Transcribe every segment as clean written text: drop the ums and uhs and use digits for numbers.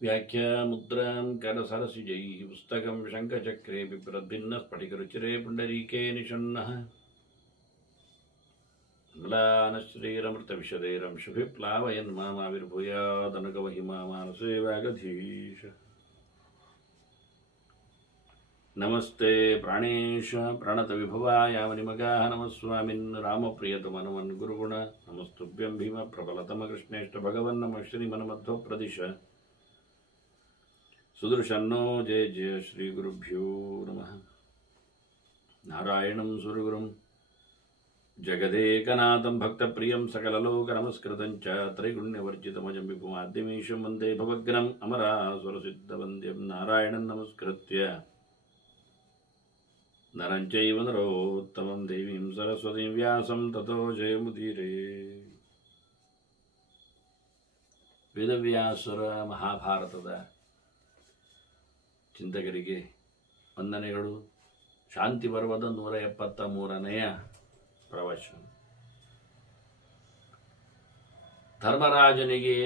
व्याख्यामुद्रां करसरसिजैः पुस्तकं शङ्खचक्रे बिभ्रद्भिन्नः स्फटिकरुचिरे पुण्डरीके निषण्णः म्लानश्रीरमृतविशदैरंशुभिः प्लावयन् मामाविर्भूयादनुगवहिमा मानसे वागधीश। नमस्ते प्राणेश प्रणतविभवाय मणिमगाः नमः स्वामिन् रामप्रियतमनुमन् गुरुगुण नमस्तुभ्यं भीमप्रबलतमकृष्णेष्ट भगवन् नमः श्रीमन्मध्वप्रदिश सुदर्शन्नो जय जय श्रीगुरुभ्यो नमः। नारायणं सुरगुरुं जगदेकनाथं भक्तप्रियं सकललोकनमस्कृतं च त्रैगुण्यवर्जितमजं विपुमाद्यमीशं वन्दे भवग्नम् अमरासुरसिद्धवन्द्यं नारायणं नमस्कृत्य नरं चैव नरोत्तमं देवीं सरस्वतीं व्यासं ततो जयमुदीरे। ವೇದವ್ಯಾಸರ ಮಹಾಭಾರತದ ಚಿಂತಕರಿಗೆ ವಂದನೆಗಳು. ಶಾಂತಿ ಪರ್ವದ 173ನೆಯ ಪ್ರವಚನ. ಧರ್ಮರಾಜನಿಗೆ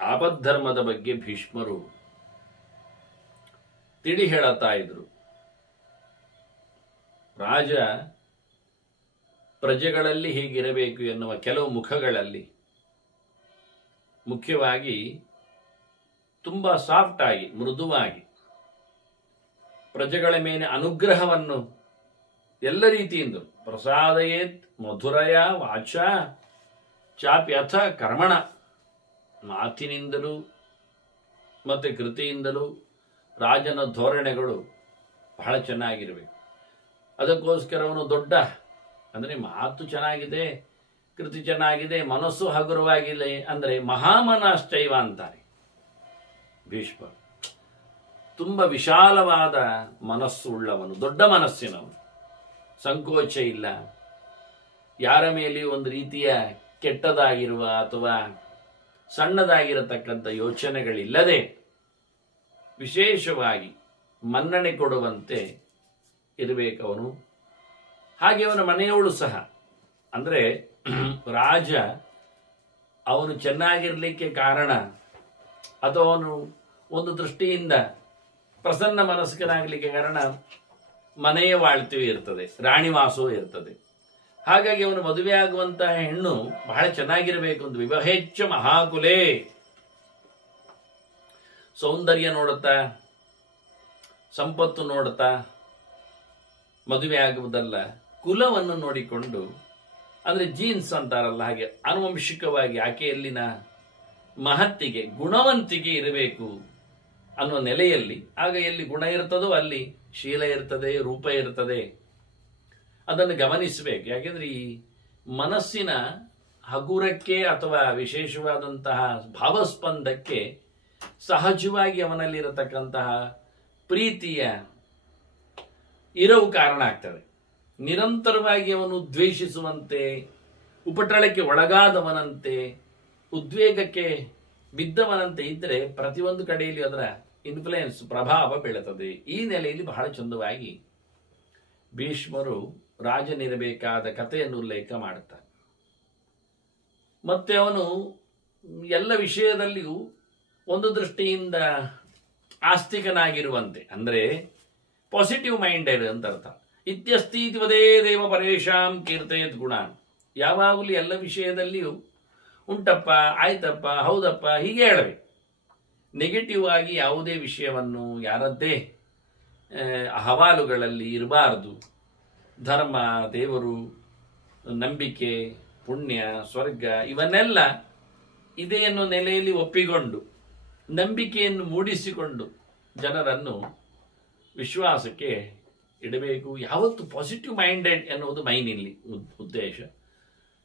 ಆಪದ್ಧರ್ಮದ ಬಗ್ಗೆ ಭೀಷ್ಮರು ತಿಳಿ ಹೇಳುತ್ತಾ ಇದ್ರು. ರಾಜ ಪ್ರಜೆಗಳಲ್ಲಿ ಹೀಗಿರಬೇಕು ಎನ್ನುವ ಕೆಲವು ಮುಖಗಳಲ್ಲಿ ಮುಖ್ಯವಾಗಿ ತುಂಬಾ ಸಾಫ್ಟ್ ಆಗಿ ಮೃದುವಾಗಿ ಪ್ರಜೆಗಳ ಮೇಲೆ ಅನುಗ್ರಹವನ್ನು ಎಲ್ಲ ರೀತಿಯಿಂದ ಪ್ರಸಾದಯೇತ್ ಮಧುರಯ ವಾಚ ಚಾಪ್ಯಥ ಕರ್ಮಣ, ಮಾತಿನಿಂದಲೂ ಮತ್ತೆ ಕೃತಿಯಿಂದಲೂ ರಾಜನ ಧೋರಣೆಗಳು ಬಹಳ ಚೆನ್ನಾಗಿರಬೇಕು. ಅದಕ್ಕೋಸ್ಕರ ಅವನು ದೊಡ್ಡ ಅಂದರೆ ಮಾತು ಚೆನ್ನಾಗಿದೆ, ಕೃತಿ ಚೆನ್ನಾಗಿದೆ, ಮನಸ್ಸು ಹಗುರವಾಗಿದೆ ಅಂದರೆ ಮಹಾಮನಶ್ಚೈವ ಅಂತಾರೆ ಭೀಷ್ಮ. ತುಂಬ ವಿಶಾಲವಾದ ಮನಸ್ಸು ಉಳ್ಳವನು, ದೊಡ್ಡ ಮನಸ್ಸಿನವನು, ಸಂಕೋಚ ಇಲ್ಲ, ಯಾರ ಮೇಲೆ ಒಂದು ರೀತಿಯ ಕೆಟ್ಟದಾಗಿರುವ ಅಥವಾ ಸಣ್ಣದಾಗಿರತಕ್ಕಂಥ ಯೋಚನೆಗಳಿಲ್ಲದೆ ವಿಶೇಷವಾಗಿ ಮನ್ನಣೆ ಕೊಡುವಂತೆ ಇರಬೇಕವನು. ಹಾಗೆ ಅವನ ಮನೆಯವಳು ಸಹ, ಅಂದರೆ ರಾಜ ಅವನು ಚೆನ್ನಾಗಿರ್ಲಿಕ್ಕೆ ಕಾರಣ ಅಥವಾ ಅವನು ಒಂದು ದೃಷ್ಟಿಯಿಂದ ಪ್ರಸನ್ನ ಮನಸ್ಕನಾಗಲಿಕ್ಕೆ ಕಾರಣ ಮನೆಯ ವಾಳ್ತಿಯೂ ಇರ್ತದೆ, ರಾಣಿವಾಸವೂ ಇರ್ತದೆ. ಹಾಗಾಗಿ ಅವನು ಮದುವೆ ಆಗುವಂತಹ ಹೆಣ್ಣು ಬಹಳ ಚೆನ್ನಾಗಿರಬೇಕು ಅಂತ. ವಿವಾಹೇಚ್ಛ ಮಹಾಕುಲೇ, ಸೌಂದರ್ಯ ನೋಡುತ್ತಾ ಸಂಪತ್ತು ನೋಡುತ್ತಾ ಮದುವೆ ಆಗುವುದಲ್ಲ, ಕುಲವನ್ನು ನೋಡಿಕೊಂಡು, ಅಂದರೆ ಜೀನ್ಸ್ ಅಂತಾರಲ್ಲ ಹಾಗೆ ಆನುವಂಶಿಕವಾಗಿ ಆಕೆಯಲ್ಲಿನ ಮಹತ್ತಿಗೆ ಗುಣವಂತಿಕೆ ಇರಬೇಕು ಅನ್ನುವ ನೆಲೆಯಲ್ಲಿ, ಆಗ ಎಲ್ಲಿ ಗುಣ ಇರ್ತದೋ ಅಲ್ಲಿ ಶೀಲ ಇರ್ತದೆ, ರೂಪ ಇರ್ತದೆ. ಅದನ್ನು ಗಮನಿಸಬೇಕು. ಯಾಕೆಂದ್ರೆ ಈ ಮನಸ್ಸಿನ ಹಗುರಕ್ಕೆ ಅಥವಾ ವಿಶೇಷವಾದಂತಹ ಭಾವಸ್ಪಂದಕ್ಕೆ ಸಹಜವಾಗಿ ಅವನಲ್ಲಿರತಕ್ಕಂತಹ ಪ್ರೀತಿಯ ಇರವು ಕಾರಣ ಆಗ್ತದೆ. ನಿರಂತರವಾಗಿ ಅವನು ದ್ವೇಷಿಸುವಂತೆ, ಉಪಟಳಕ್ಕೆ ಒಳಗಾದವನಂತೆ, ಉದ್ವೇಗಕ್ಕೆ ಬಿದ್ದವನಂತೆ ಇದ್ದರೆ ಪ್ರತಿಯೊಂದು ಕಡೆಯಲ್ಲಿ ಅದರ ಇನ್ಫ್ಲುಯೆನ್ಸ್ ಪ್ರಭಾವ ಬೀಳುತ್ತದೆ. ಈ ನೆಲೆಯಲ್ಲಿ ಬಹಳ ಚಂದವಾಗಿ ಭೀಷ್ಮರು ರಾಜನಿರಬೇಕಾದ ಕಥೆಯನ್ನು ಉಲ್ಲೇಖ ಮಾಡುತ್ತಾರೆ. ಮತ್ತೆ ಅವನು ಎಲ್ಲ ವಿಷಯದಲ್ಲಿಯೂ ಒಂದು ದೃಷ್ಟಿಯಿಂದ ಆಸ್ತಿಕನಾಗಿರುವಂತೆ, ಅಂದರೆ ಪಾಸಿಟಿವ್ ಮೈಂಡೆಡ್ ಅಂತ ಅರ್ಥ. ಇತ್ಯಸ್ತಿ ವದೇ ದೇವ ಪರೇಶಾಂ ಕೀರ್ತಯದ್ ಗುಣ. ಯಾವಾಗಲೂ ಎಲ್ಲ ವಿಷಯದಲ್ಲಿಯೂ ಉಂಟಪ್ಪ, ಆಯ್ತಪ್ಪ, ಹೌದಪ್ಪ ಹೀಗೆ ಹೇಳಬೇಕು. ನೆಗೆಟಿವ್ ಆಗಿ ಯಾವುದೇ ವಿಷಯವನ್ನು ಯಾರದ್ದೇ ಅಹವಾಲುಗಳಲ್ಲಿ ಇರಬಾರದು. ಧರ್ಮ, ದೇವರು, ನಂಬಿಕೆ, ಪುಣ್ಯ, ಸ್ವರ್ಗ ಇವನ್ನೆಲ್ಲ ಇದೆ ಎನ್ನುವ ನೆಲೆಯಲ್ಲಿ ಒಪ್ಪಿಕೊಂಡು ನಂಬಿಕೆಯನ್ನು ಮೂಡಿಸಿಕೊಂಡು ಜನರನ್ನು ವಿಶ್ವಾಸಕ್ಕೆ ಇಡಬೇಕು. ಯಾವತ್ತು ಪಾಸಿಟಿವ್ ಮೈಂಡೆಡ್ ಎನ್ನುವುದು ಮೈನ್ ಇಲ್ಲಿ ಉದ್ದೇಶ.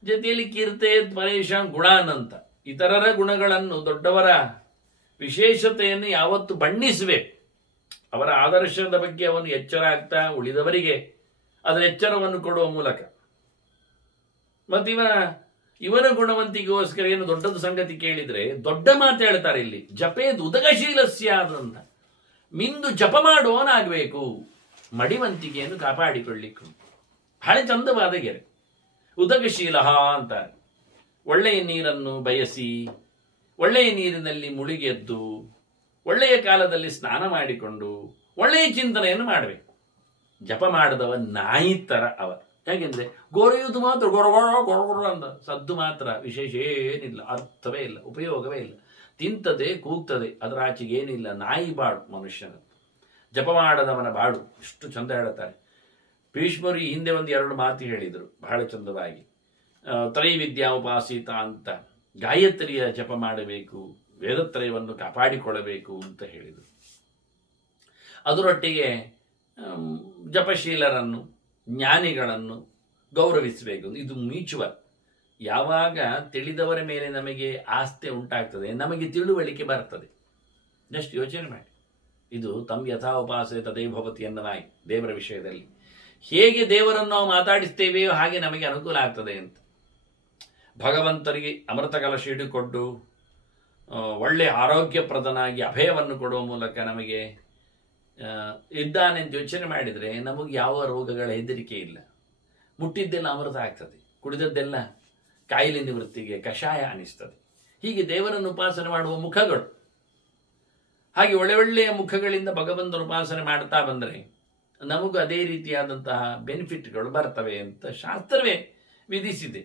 ಜೊತೆಯಲ್ಲಿ ಕೀರ್ತೆ ಪರೇಶ ಗುಣಾನಂತ, ಇತರರ ಗುಣಗಳನ್ನು, ದೊಡ್ಡವರ ವಿಶೇಷತೆಯನ್ನು ಯಾವತ್ತು ಬಣ್ಣಿಸಬೇಕು. ಅವರ ಆದರ್ಶದ ಬಗ್ಗೆ ಅವನು ಎಚ್ಚರ ಆಗ್ತಾ ಉಳಿದವರಿಗೆ ಅದರ ಎಚ್ಚರವನ್ನು ಕೊಡುವ ಮೂಲಕ. ಮತ್ತು ಇವನ ಗುಣವಂತಿಗೋಸ್ಕರ ಏನು ದೊಡ್ಡದು ಸಂಗತಿ ಕೇಳಿದ್ರೆ ದೊಡ್ಡ ಮಾತು ಹೇಳ್ತಾರೆ ಇಲ್ಲಿ. ಜಪೇದ್ ಉದಗಶೀಲಸ್ಯ ಅಂತ, ಮಿಂದು ಜಪ ಮಾಡುವವನಾಗಬೇಕು, ಮಡಿವಂತಿಕೆಯನ್ನು ಕಾಪಾಡಿಕೊಳ್ಳಿಕ್ಕೆ. ಬಹಳ ಚಂದವಾದ ಗೆರೆ ಉದಗಶೀಲ ಅಂತಾರೆ. ಒಳ್ಳೆಯ ನೀರನ್ನು ಬಯಸಿ ಒಳ್ಳೆಯ ನೀರಿನಲ್ಲಿ ಮುಳುಗೆದ್ದು ಒಳ್ಳೆಯ ಕಾಲದಲ್ಲಿ ಸ್ನಾನ ಮಾಡಿಕೊಂಡು ಒಳ್ಳೆಯ ಚಿಂತನೆಯನ್ನು ಮಾಡಬೇಕು. ಜಪ ಮಾಡದವ ನಾಯಿ ತರ ಅವ. ಯಾಕೆಂದ್ರೆ ಗೋರೆಯುವುದು ಮಾತ್ರ ಗೊರಗೊರ ಅಂತ ಸದ್ದು ಮಾತ್ರ, ವಿಶೇಷ ಏನಿಲ್ಲ, ಅರ್ಥವೇ ಇಲ್ಲ, ಉಪಯೋಗವೇ ಇಲ್ಲ. ತಿಂತದೆ ಕೂಗ್ತದೆ, ಅದರ ಆಚೆಗೆ ಏನಿಲ್ಲ. ನಾಯಿ ಬಾಡು ಮನುಷ್ಯನ, ಜಪ ಮಾಡದವನ ಬಾಡು. ಇಷ್ಟು ಚಂದ ಹೇಳುತ್ತಾರೆ ಭೀಷ್ಮರು. ಹಿಂದೆ ಒಂದು 2 ಮಾತು ಹೇಳಿದರು ಬಹಳ ಚಂದವಾಗಿ. ತ್ರೈವಿದ್ಯಾ ಉಪಾಸಿತ ಅಂತ, ಗಾಯತ್ರಿಯ ಜಪ ಮಾಡಬೇಕು, ವೇದತ್ರಯವನ್ನು ಕಾಪಾಡಿಕೊಳ್ಳಬೇಕು ಅಂತ ಹೇಳಿದರು. ಅದರೊಟ್ಟಿಗೆ ಜಪಶೀಲರನ್ನು, ಜ್ಞಾನಿಗಳನ್ನು ಗೌರವಿಸಬೇಕು. ಇದು ಮ್ಯೂಚುವಲ್. ಯಾವಾಗ ತಿಳಿದವರ ಮೇಲೆ ನಮಗೆ ಆಸ್ಥೆ ಉಂಟಾಗ್ತದೆ, ನಮಗೆ ತಿಳುವಳಿಕೆ ಬರ್ತದೆ. ಜಸ್ಟ್ ಯೋಚನೆ ಮಾಡಿ. ಇದು ತಮ್ ಯಥಾ ಉಪಾಸೆ ತದೇ ಭವತಿ ಎನ್ನಲಾಗಿ ದೇವರ ವಿಷಯದಲ್ಲಿ ಹೇಗೆ ದೇವರನ್ನು ನಾವು ಮಾತಾಡಿಸ್ತೇವೆಯೋ ಹಾಗೆ ನಮಗೆ ಅನುಕೂಲ ಆಗ್ತದೆ ಅಂತ. ಭಗವಂತರಿಗೆ ಅಮೃತ ಕಲಶ ಹಿಡಿದುಕೊಂಡು ಒಳ್ಳೆಯ ಆರೋಗ್ಯಪ್ರದನಾಗಿ ಅಭಯವನ್ನು ಕೊಡುವ ಮೂಲಕ ನಮಗೆ ಇದ್ದಾನೆ ಅಂತ ಯೋಚನೆ ಮಾಡಿದರೆ ನಮಗೆ ಯಾವ ರೋಗಗಳ ಹೆದರಿಕೆ ಇಲ್ಲ. ಮುಟ್ಟಿದ್ದೆಲ್ಲ ಅಮೃತ ಆಗ್ತದೆ, ಕುಡಿದದ್ದೆಲ್ಲ ಕಾಯಿಲೆ ನಿವೃತ್ತಿಗೆ ಕಷಾಯ ಅನಿಸ್ತದೆ. ಹೀಗೆ ದೇವರನ್ನು ಉಪಾಸನೆ ಮಾಡುವ ಮುಖಗಳು, ಹಾಗೆ ಒಳ್ಳೆಯ ಮುಖಗಳಿಂದ ಭಗವಂತನ ಉಪಾಸನೆ ಮಾಡ್ತಾ ಬಂದರೆ ನಮಗೂ ಅದೇ ರೀತಿಯಾದಂತಹ ಬೆನಿಫಿಟ್ಗಳು ಬರ್ತವೆ ಅಂತ ಶಾಸ್ತ್ರವೇ ವಿಧಿಸಿದೆ.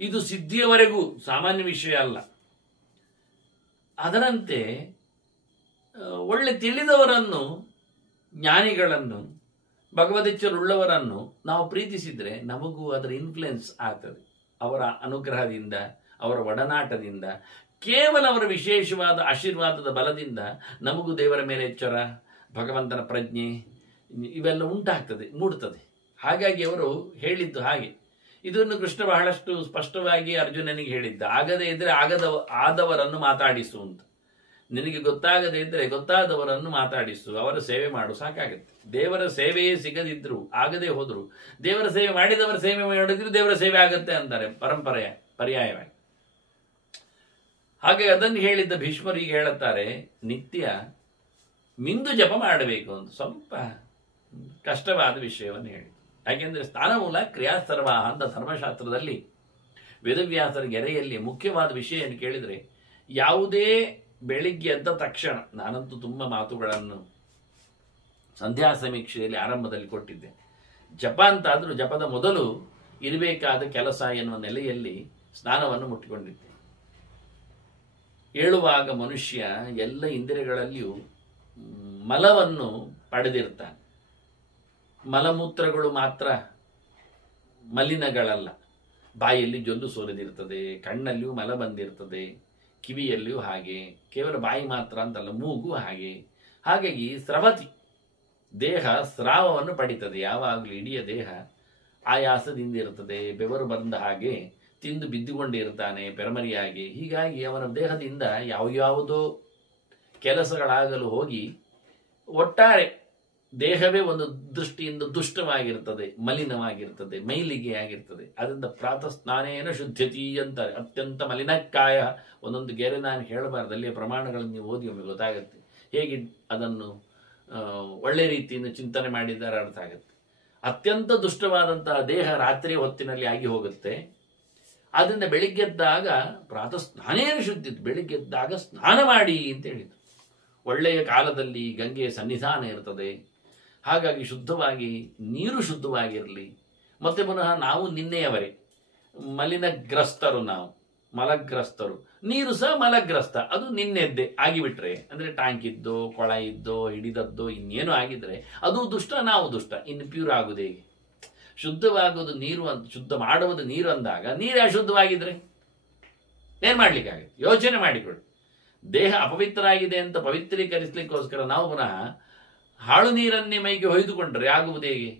ಇದು ಸಿದ್ಧಿಯವರೆಗೂ ಸಾಮಾನ್ಯ ವಿಷಯ ಅಲ್ಲ. ಅದರಂತೆ ಒಳ್ಳೆ ತಿಳಿದವರನ್ನು, ಜ್ಞಾನಿಗಳನ್ನು, ಭಗವದಿಚ್ಛರುಳ್ಳವರನ್ನು ನಾವು ಪ್ರೀತಿಸಿದರೆ ನಮಗೂ ಅದರ ಇನ್ಫ್ಲುಯೆನ್ಸ್ ಆಗ್ತದೆ. ಅವರ ಅನುಗ್ರಹದಿಂದ, ಅವರ ಒಡನಾಟದಿಂದ, ಕೇವಲ ಅವರ ವಿಶೇಷವಾದ ಆಶೀರ್ವಾದದ ಬಲದಿಂದ ನಮಗೂ ದೇವರ ಮೇಲೆ ಎಚ್ಚರ, ಭಗವಂತನ ಪ್ರಜ್ಞೆ ಇವೆಲ್ಲ ಉಂಟಾಗ್ತದೆ, ಮೂಡ್ತದೆ. ಹಾಗಾಗಿ ಅವರು ಹೇಳಿದ್ದು ಹಾಗೆ. ಇದನ್ನು ಕೃಷ್ಣ ಬಹಳಷ್ಟು ಸ್ಪಷ್ಟವಾಗಿ ಅರ್ಜುನನಿಗೆ ಹೇಳಿದ್ದ. ಆಗದೇ ಇದ್ರೆ ಆದವರನ್ನು ಮಾತಾಡಿಸು ಅಂತ. ನಿನಗೆ ಗೊತ್ತಾಗದೇ ಇದ್ರೆ ಗೊತ್ತಾದವರನ್ನು ಮಾತಾಡಿಸು, ಅವರ ಸೇವೆ ಮಾಡು, ಸಾಕಾಗುತ್ತೆ. ದೇವರ ಸೇವೆಯೇ ಸಿಗದಿದ್ರು, ಆಗದೆ ಹೋದ್ರು, ದೇವರ ಸೇವೆ ಮಾಡಿದವರ ಸೇವೆ ಮಾಡಿದ್ರು ದೇವರ ಸೇವೆ ಆಗತ್ತೆ ಅಂತಾರೆ ಪರಂಪರೆಯ ಪರ್ಯಾಯವಾಗಿ. ಹಾಗೆ ಅದನ್ನು ಹೇಳಿದ್ದ ಭೀಷ್ಮರಿಗೆ ಹೇಳುತ್ತಾರೆ, ನಿತ್ಯ ಮಿಂದು ಜಪ ಮಾಡಬೇಕು ಅಂತ. ಸ್ವಲ್ಪ ಕಷ್ಟವಾದ ವಿಷಯವನ್ನು ಹೇಳಿ. ಯಾಕೆಂದ್ರೆ ಸ್ಥಾನಮೂಲ ಕ್ರಿಯಾಸ್ತರ್ವಾಹ ಅಂತ ಧರ್ಮಶಾಸ್ತ್ರದಲ್ಲಿ ವೇದವ್ಯಾಸರ ಗೆರೆಯಲ್ಲಿ ಮುಖ್ಯವಾದ ವಿಷಯ ಏನು ಕೇಳಿದರೆ, ಯಾವುದೇ ಬೆಳಿಗ್ಗೆ ಎದ್ದ ತಕ್ಷಣ, ನಾನಂತೂ ತುಂಬ ಮಾತುಗಳನ್ನು ಸಂಧ್ಯಾ ಸಮೀಕ್ಷೆಯಲ್ಲಿ ಆರಂಭದಲ್ಲಿ ಕೊಟ್ಟಿದ್ದೆ, ಜಪ ಅಂತಾದರೂ ಜಪದ ಮೊದಲು ಇರಬೇಕಾದ ಕೆಲಸ ಎನ್ನುವ ನೆಲೆಯಲ್ಲಿ ಸ್ನಾನವನ್ನು ಮುಟ್ಟಿಕೊಂಡಿದ್ದೆ. ಏಳುವಾಗ ಮನುಷ್ಯ ಎಲ್ಲ ಇಂದ್ರಿಯಗಳಲ್ಲಿಯೂ ಮಲವನ್ನು ಪಡೆದಿರ್ತಾನೆ. ಮಲಮೂತ್ರಗಳು ಮಾತ್ರ ಮಲಿನಗಳಲ್ಲ. ಬಾಯಲ್ಲಿ ಜೊಲ್ಲು ಸೋರಿದಿರ್ತದೆ, ಕಣ್ಣಲ್ಲಿಯೂ ಮಲ ಬಂದಿರ್ತದೆ, ಕಿವಿಯಲ್ಲಿಯೂ ಹಾಗೆ. ಕೇವಲ ಬಾಯಿ ಮಾತ್ರ ಅಂತಲ್ಲ, ಮೂಗು ಹಾಗೆ. ಹಾಗಾಗಿ ಸ್ರವತಿ, ದೇಹ ಸ್ರಾವವನ್ನು ಪಡಿತದೆ. ಯಾವಾಗಲೂ ಇಡೀ ದೇಹ ಆಯಾಸದಿಂದ ಇರ್ತದೆ, ಬೆವರು ಬಂದ ಹಾಗೆ ತಿಂದು ಬಿದ್ದುಕೊಂಡಿರ್ತಾನೆ ಪೆರಮರಿಯಾಗಿ. ಹೀಗಾಗಿ ಅವನ ದೇಹದಿಂದ ಯಾವುದೋ ಕೆಲಸಗಳಾಗಲು ಹೋಗಿ ಒಟ್ಟಾರೆ ದೇಹವೇ ಒಂದು ದೃಷ್ಟಿಯಿಂದ ದುಷ್ಟವಾಗಿರ್ತದೆ, ಮಲಿನವಾಗಿರ್ತದೆ, ಮೈಲಿಗೆ ಆಗಿರ್ತದೆ. ಅದರಿಂದ ಪ್ರಾತಃ ಸ್ನಾನೇನ ಶುದ್ಧತಿ ಅಂತಾರೆ. ಅತ್ಯಂತ ಮಲಿನಕ್ಕಾಯ. ಒಂದೊಂದು ಗೆರೆ ನಾನು ಹೇಳಬಾರ್ದು, ಅಲ್ಲಿಯ ಪ್ರಮಾಣಗಳನ್ನು ನೀವು ಓದಿ ಒಮ್ಮೆ ಗೊತ್ತಾಗುತ್ತೆ. ಹೇಗೆ ಅದನ್ನು ಒಳ್ಳೆ ರೀತಿಯಿಂದ ಚಿಂತನೆ ಮಾಡಿದ್ದಾರೆ ಅರ್ಥ ಆಗುತ್ತೆ. ಅತ್ಯಂತ ದುಷ್ಟವಾದಂತಹ ದೇಹ ರಾತ್ರಿ ಹೊತ್ತಿನಲ್ಲಿ ಆಗಿ ಹೋಗುತ್ತೆ. ಆದ್ದರಿಂದ ಬೆಳಿಗ್ಗೆದ್ದಾಗ ಪ್ರಾತಃ ಸ್ನಾನೇನ ಶುದ್ಧಿತ್ತು, ಬೆಳಿಗ್ಗೆದ್ದಾಗ ಸ್ನಾನ ಮಾಡಿ ಅಂತ ಹೇಳಿದ್ರು. ಒಳ್ಳೆಯ ಕಾಲದಲ್ಲಿ ಗಂಗೆಯ ಸನ್ನಿಧಾನ ಇರ್ತದೆ. ಹಾಗಾಗಿ ಶುದ್ಧವಾಗಿ ನೀರು ಶುದ್ಧವಾಗಿರಲಿ. ಮತ್ತೆ ಪುನಃ ನಾವು ನಿನ್ನೆಯವರೇ ಮಲಿನಗ್ರಸ್ತರು, ನಾವು ಮಲಗ್ರಸ್ತರು. ನೀರು ಸಹ ಮಲಗ್ರಸ್ತ, ಅದು ನಿನ್ನೆದ್ದೇ ಆಗಿಬಿಟ್ರೆ, ಅಂದರೆ ಟ್ಯಾಂಕ್ ಇದ್ದೋ ಕೊಳ ಇದ್ದೋ ಹಿಡಿದದ್ದೋ ಇನ್ನೇನು ಆಗಿದ್ರೆ ಅದು ದುಷ್ಟ, ನಾವು ದುಷ್ಟ. ಇನ್ನು ಪ್ಯೂರ್ ಆಗುವುದು ಹೇಗೆ? ಶುದ್ಧವಾಗುವುದು ನೀರು ಅಂತ, ಶುದ್ಧ ಮಾಡುವುದು ನೀರು ಅಂದಾಗ ನೀರೇ ಅಶುದ್ಧವಾಗಿದ್ರೆ ಏನು ಮಾಡ್ಲಿಕ್ಕಾಗುತ್ತೆ? ಯೋಚನೆ ಮಾಡಿಕೊಳ್ಳಿ. ದೇಹ ಅಪವಿತ್ರ ಆಗಿದೆ ಅಂತ ಪವಿತ್ರೀಕರಿಸಲಿಕ್ಕೋಸ್ಕರ ನಾವು ಪುನಃ ಹಾಳು ನೀರನ್ನೇ ಮೈಗೆ ಹೊಯ್ದುಕೊಂಡ್ರೆ ಆಗುವುದು ಹೇಗೆ?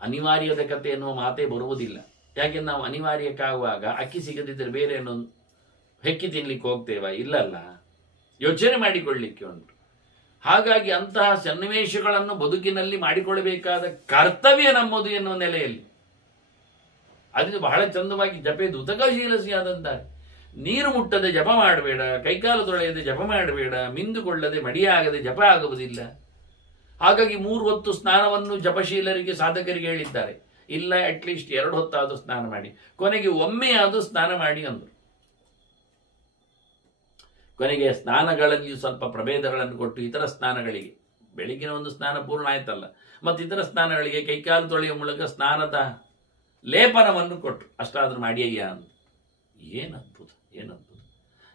ಅನಿವಾರ್ಯದ ಕತೆ ಎನ್ನುವ ಮಾತೇ ಬರುವುದಿಲ್ಲ. ಯಾಕೆಂದ್ರೆ ನಾವು ಅನಿವಾರ್ಯಕ್ಕಾಗುವಾಗ ಅಕ್ಕಿ ಸಿಗದಿದ್ದರೆ ಬೇರೆ ಏನೋ ಹೆಕ್ಕಿ ತಿನ್ಲಿಕ್ಕೆ ಹೋಗ್ತೇವ? ಇಲ್ಲಲ್ಲ, ಯೋಚನೆ ಮಾಡಿಕೊಳ್ಳಿಕ್ಕೆ ಉಂಟು. ಹಾಗಾಗಿ ಅಂತಹ ಸನ್ನಿವೇಶಗಳನ್ನು ಬದುಕಿನಲ್ಲಿ ಮಾಡಿಕೊಳ್ಳಬೇಕಾದ ಕರ್ತವ್ಯ ನಮ್ಮದು ಎನ್ನುವ ನೆಲೆಯಲ್ಲಿ ಅದನ್ನು ಬಹಳ ಚಂದವಾಗಿ ಜಪೇದು ಉತಕಶೀಲಸಿ ಆದಂತಾರೆ. ನೀರು ಮುಟ್ಟದೆ ಜಪ ಮಾಡಬೇಡ, ಕೈಕಾಲು ತೊಳೆಯದೆ ಜಪ ಮಾಡಬೇಡ, ಮಿಂದುಕೊಳ್ಳದೆ ಮಡಿಯಾಗದೆ ಜಪ ಆಗುವುದಿಲ್ಲ. ಹಾಗಾಗಿ 3 ಹೊತ್ತು ಸ್ನಾನವನ್ನು ಜಪಶೀಲರಿಗೆ, ಸಾಧಕರಿಗೆ ಹೇಳಿದ್ದಾರೆ. ಇಲ್ಲ, ಅಟ್ಲೀಸ್ಟ್ 2 ಹೊತ್ತಾದರೂ ಸ್ನಾನ ಮಾಡಿ, ಕೊನೆಗೆ ಒಮ್ಮೆ ಆದರೂ ಸ್ನಾನ ಮಾಡಿ ಅಂದರು. ಕೊನೆಗೆ ಸ್ನಾನಗಳಲ್ಲಿಯೂ ಸ್ವಲ್ಪ ಪ್ರಭೇದಗಳನ್ನು ಕೊಟ್ಟು ಇತರ ಸ್ನಾನಗಳಿಗೆ ಬೆಳಿಗ್ಗಿನ ಒಂದು ಸ್ನಾನ ಪೂರ್ಣ ಆಯ್ತಲ್ಲ, ಮತ್ತು ಇತರ ಸ್ನಾನಗಳಿಗೆ ಕೈಕಾಲು ತೊಳೆಯುವ ಮೂಲಕ ಸ್ನಾನದ ಲೇಪನವನ್ನು ಕೊಟ್ಟು ಅಷ್ಟಾದ್ರೂ ಮಾಡಿಯಯ್ಯ ಅಂತ. ಏನದ್ಭುತ, ಏನದ್ಭುತ.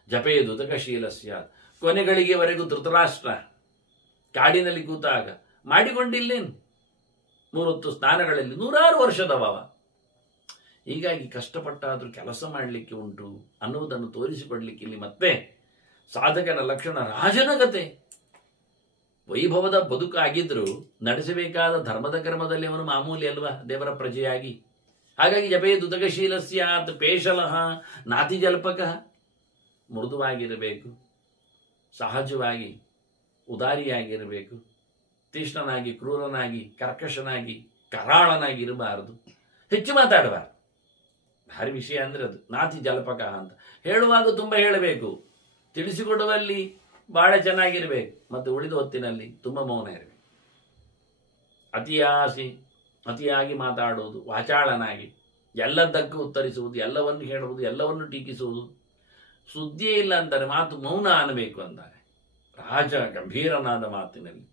ಜಪೇದು ಉದಕಶೀಲಸ್ಯ. ಕೊನೆಗಳಿಗೆವರೆಗೂ ಧೃತರಾಷ್ಟ್ರ ಕಾಡಿನಲ್ಲಿ ಕೂತಾಗ ಮಾಡಿಕೊಂಡಿಲ್ಲೇನು 3 ಹೊತ್ತು ಸ್ನಾನಗಳಲ್ಲಿ 100 ವರ್ಷದವ. ಹೀಗಾಗಿ ಕಷ್ಟಪಟ್ಟಾದರೂ ಕೆಲಸ ಮಾಡಲಿಕ್ಕೆ ಉಂಟು ಅನ್ನುವುದನ್ನು ತೋರಿಸಿಕೊಡ್ಲಿಕ್ಕೆ ಇಲ್ಲಿ ಮತ್ತೆ ಸಾಧಕನ ಲಕ್ಷಣ ರಾಜನಗತೆ. ವೈಭವದ ಬದುಕಾಗಿದ್ರೂ ನಡೆಸಬೇಕಾದ ಧರ್ಮದ ಕರ್ಮದಲ್ಲಿ ಅವನು ಮಾಮೂಲಿ ಅಲ್ವಾ, ದೇವರ ಪ್ರಜೆಯಾಗಿ. ಹಾಗಾಗಿ ಜಪೇ ದುದಕಶೀಲಸ್ಯಾತ್ ಪೇಶಲಃ ನಾತಿ ಜಲ್ಪಕ. ಮೃದುವಾಗಿರಬೇಕು, ಸಹಜವಾಗಿ ಉದಾರಿಯಾಗಿರಬೇಕು, ತೀಕ್ಷ್ಣನಾಗಿ, ಕ್ರೂರನಾಗಿ, ಕರ್ಕಶನಾಗಿ, ಕರಾಳನಾಗಿ ಇರಬಾರದು, ಹೆಚ್ಚು ಮಾತಾಡಬಾರದು. ಭಾರಿ ವಿಷಯ ಅಂದರೆ ಅದು ನಾತಿ ಜಲ್ಪಕ ಅಂತ. ಹೇಳುವಾಗ ತುಂಬ ಹೇಳಬೇಕು, ತಿಳಿಸಿಕೊಡುವಲ್ಲಿ ಬಹಳ ಚೆನ್ನಾಗಿರಬೇಕು, ಮತ್ತು ಉಳಿದ ಹೊತ್ತಿನಲ್ಲಿ ತುಂಬ ಮೌನ ಇರಬೇಕು. ಅತಿಯಾಗಿ ಮಾತಾಡುವುದು, ವಾಚಾಳನಾಗಿ ಎಲ್ಲದಕ್ಕೂ ಉತ್ತರಿಸುವುದು, ಎಲ್ಲವನ್ನು ಹೇಳುವುದು, ಎಲ್ಲವನ್ನು ಟೀಕಿಸುವುದು, ಸುದ್ದಿಯೇ ಇಲ್ಲ ಅಂತಾರೆ, ಮಾತು ಮೌನ ಅನ್ನಬೇಕು ಅಂತಾರೆ ರಾಜ ಗಂಭೀರನಾದ ಮಾತಿನಲ್ಲಿ.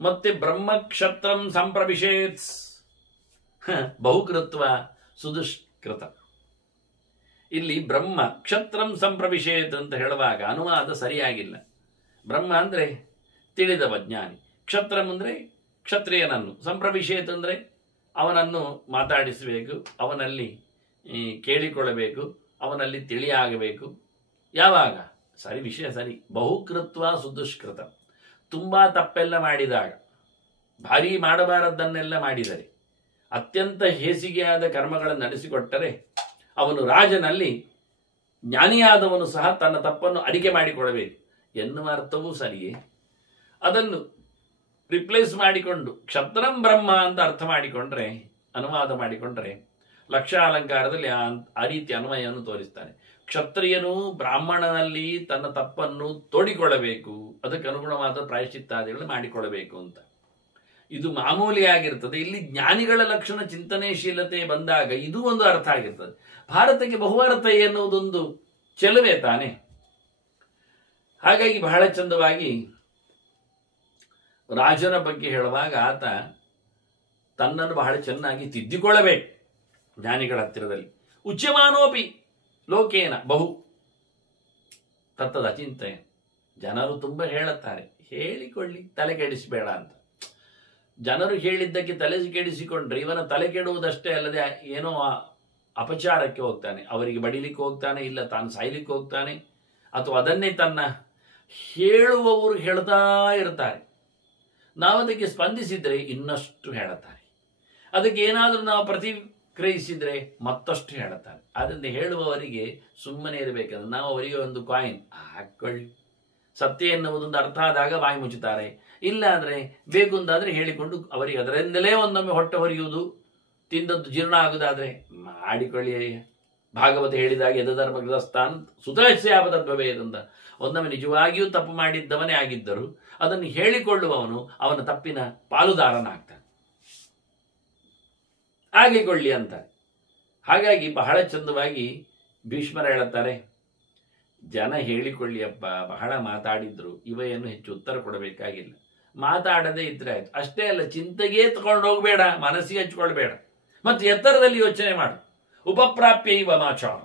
ಮತ್ತೆ ಬ್ರಹ್ಮಕ್ಷತ್ರಂ ಸಂಪ್ರವಿಶೇತ್ ಬಹುಕೃತ್ವ ಸುದುಷ್ಕೃತ. ಇಲ್ಲಿ ಬ್ರಹ್ಮ ಕ್ಷತ್ರಂ ಸಂಪ್ರವಿಶೇತ್ ಅಂತ ಹೇಳುವಾಗ ಅನುವಾದ ಸರಿಯಾಗಿಲ್ಲ. ಬ್ರಹ್ಮ ಅಂದರೆ ತಿಳಿದವ ಜ್ಞಾನಿ, ಕ್ಷತ್ರಂ ಅಂದರೆ ಕ್ಷತ್ರಿಯನನ್ನು, ಸಂಪ್ರವಿಶೇತ್ ಅಂದರೆ ಅವನನ್ನು ಮಾತಾಡಿಸಬೇಕು, ಅವನಲ್ಲಿ ಕೇಳಿಕೊಳ್ಳಬೇಕು, ಅವನಲ್ಲಿ ತಿಳಿಯಾಗಬೇಕು. ಯಾವಾಗ ಸರಿ, ವಿಷಯ ಸರಿ. ಬಹುಕೃತ್ವ ಸುದುಷ್ಕೃತ. ತುಂಬ ತಪ್ಪೆಲ್ಲ ಮಾಡಿದಾಗ, ಭಾರೀ ಮಾಡಬಾರದ್ದನ್ನೆಲ್ಲ ಮಾಡಿದರೆ, ಅತ್ಯಂತ ಹೇಸಿಗೆಯಾದ ಕರ್ಮಗಳನ್ನು ನಡೆಸಿಕೊಟ್ಟರೆ ಅವನು ರಾಜನಲ್ಲಿ ಜ್ಞಾನಿಯಾದವನು ಸಹ ತನ್ನ ತಪ್ಪನ್ನು ಅರಿಕೆ ಮಾಡಿಕೊಳ್ಳಬೇಕು ಎನ್ನುವ ಅರ್ಥವೂ ಸರಿಯೇ. ಅದನ್ನು ರಿಪ್ಲೇಸ್ ಮಾಡಿಕೊಂಡು ಕ್ಷತ್ರಂ ಬ್ರಹ್ಮ ಅಂತ ಅರ್ಥ ಮಾಡಿಕೊಂಡ್ರೆ, ಅನುವಾದ ಮಾಡಿಕೊಂಡ್ರೆ, ಲಕ್ಷಾಲಂಕಾರದಲ್ಲಿ ಆ ರೀತಿ ಅನ್ವಯವನ್ನು ತೋರಿಸ್ತಾನೆ. ಕ್ಷತ್ರಿಯನು ಬ್ರಾಹ್ಮಣನಲ್ಲಿ ತನ್ನ ತಪ್ಪನ್ನು ತೋಡಿಕೊಳ್ಳಬೇಕು, ಅದಕ್ಕೆ ಅನುಗುಣವಾದ ಪ್ರಾಯಶ್ಚಿತ್ತಾದಿಗಳು ಮಾಡಿಕೊಳ್ಳಬೇಕು ಅಂತ. ಇದು ಮಾಮೂಲಿಯಾಗಿರ್ತದೆ. ಇಲ್ಲಿ ಜ್ಞಾನಿಗಳ ಲಕ್ಷಣ ಚಿಂತನೆಶೀಲತೆ ಬಂದಾಗ ಇದು ಒಂದು ಅರ್ಥ ಆಗಿರ್ತದೆ. ಭಾರತಕ್ಕೆ ಬಹುಅರ್ಥ ಎನ್ನುವುದೊಂದು ಚೆಲುವೆ ತಾನೆ. ಹಾಗಾಗಿ ಬಹಳ ಚಂದವಾಗಿ ರಾಜನ ಬಗ್ಗೆ ಹೇಳುವಾಗ ಆತ ತನ್ನನ್ನು ಬಹಳ ಚೆನ್ನಾಗಿ ತಿದ್ದಿಕೊಳ್ಳಬೇಕು ಜ್ಞಾನಿಗಳ ಹತ್ತಿರದಲ್ಲಿ. ಉಚ್ಯಮಾನೋಪಿ ಲೋಕೇನ ಬಹು ತತ್ತದ ಚಿಂತೆಯ. ಜನರು ತುಂಬ ಹೇಳುತ್ತಾರೆ, ಹೇಳಿಕೊಳ್ಳಿ, ತಲೆ ಕೆಡಿಸಬೇಡ ಅಂತ. ಜನರು ಹೇಳಿದ್ದಕ್ಕೆ ತಲೆ ಕೆಡಿಸಿಕೊಂಡ್ರೆ ಇವನ ತಲೆ ಕೆಡುವುದಷ್ಟೇ ಅಲ್ಲದೆ ಏನೋ ಅಪಚಾರಕ್ಕೆ ಹೋಗ್ತಾನೆ, ಅವರಿಗೆ ಬಡಿಲಿಕ್ಕೆ ಹೋಗ್ತಾನೆ, ಇಲ್ಲ ತಾನು ಸಾಯ್ಲಿಕ್ಕೆ ಹೋಗ್ತಾನೆ, ಅಥವಾ ಅದನ್ನೇ ತನ್ನ ಹೇಳುವವರು ಹೇಳ್ತಾ ಇರ್ತಾರೆ. ನಾವು ಅದಕ್ಕೆ ಸ್ಪಂದಿಸಿದರೆ ಇನ್ನಷ್ಟು ಹೇಳುತ್ತಾರೆ, ಅದಕ್ಕೆ ಏನಾದರೂ ನಾವು ಪ್ರತಿಕ್ರಿಯಿಸಿದರೆ ಮತ್ತಷ್ಟು ಹೇಳುತ್ತಾರೆ. ಅದನ್ನು ಹೇಳುವವರಿಗೆ ಸುಮ್ಮನೆ ಇರಬೇಕಂದ್ರೆ ನಾವು ಅವರಿಗೆ ಒಂದು ಕಾಯಿನ್ ಹಾಕ್ಕೊಳ್ಳಿ, ಸತ್ಯ ಎನ್ನುವುದೊಂದು ಅರ್ಥ ಆದಾಗ ಬಾಯಿ ಮುಚ್ಚುತ್ತಾರೆ. ಇಲ್ಲ ಅಂದರೆ ಬೇಕು ಅಂತಾದರೆ ಹೇಳಿಕೊಂಡು ಅವರಿಗೆ ಅದರಿಂದಲೇ ಒಂದೊಮ್ಮೆ ಹೊಟ್ಟೆ ಹೊರೆಯುವುದು, ತಿಂದದ್ದು ಜೀರ್ಣ ಆಗುವುದಾದರೆ ಮಾಡಿಕೊಳ್ಳಿ. ಭಾಗವತ ಹೇಳಿದಾಗ ಯದಧರ್ಮ ಗೃಹಸ್ಥಾನ್ ಸುತಸ್ಯಾಪತದ್ಭವೇದಂತ. ಒಂದೊಮ್ಮೆ ನಿಜವಾಗಿಯೂ ತಪ್ಪು ಮಾಡಿದ್ದವನೇ ಆಗಿದ್ದರು ಅದನ್ನು ಹೇಳಿಕೊಳ್ಳುವವನು ಅವನ ತಪ್ಪಿನ ಪಾಲುದಾರನಾಗ್ತಾನೆ. ಆಗಿಕೊಳ್ಳಿ ಅಂತ. ಹಾಗಾಗಿ ಬಹಳ ಚಂದವಾಗಿ ಭೀಷ್ಮರ ಹೇಳುತ್ತಾರೆ, ಜನ ಹೇಳಿಕೊಳ್ಳಿಯಪ್ಪ, ಬಹಳ ಮಾತಾಡಿದ್ರು, ಇವೆಯನ್ನು ಹೆಚ್ಚು ಉತ್ತರ ಕೊಡಬೇಕಾಗಿಲ್ಲ, ಮಾತಾಡದೇ ಇದ್ರೆ ಆಯ್ತು. ಅಷ್ಟೇ ಅಲ್ಲ, ಚಿಂತೆಗೆ ತಗೊಂಡು ಹೋಗಬೇಡ, ಮನಸ್ಸಿಗೆ ಹಚ್ಕೊಳ್ಬೇಡ, ಮತ್ತು ಎತ್ತರದಲ್ಲಿ ಯೋಚನೆ ಮಾಡು. ಉಪಪ್ರಾಪ್ಯ ಇವ ಮಾಚಾರ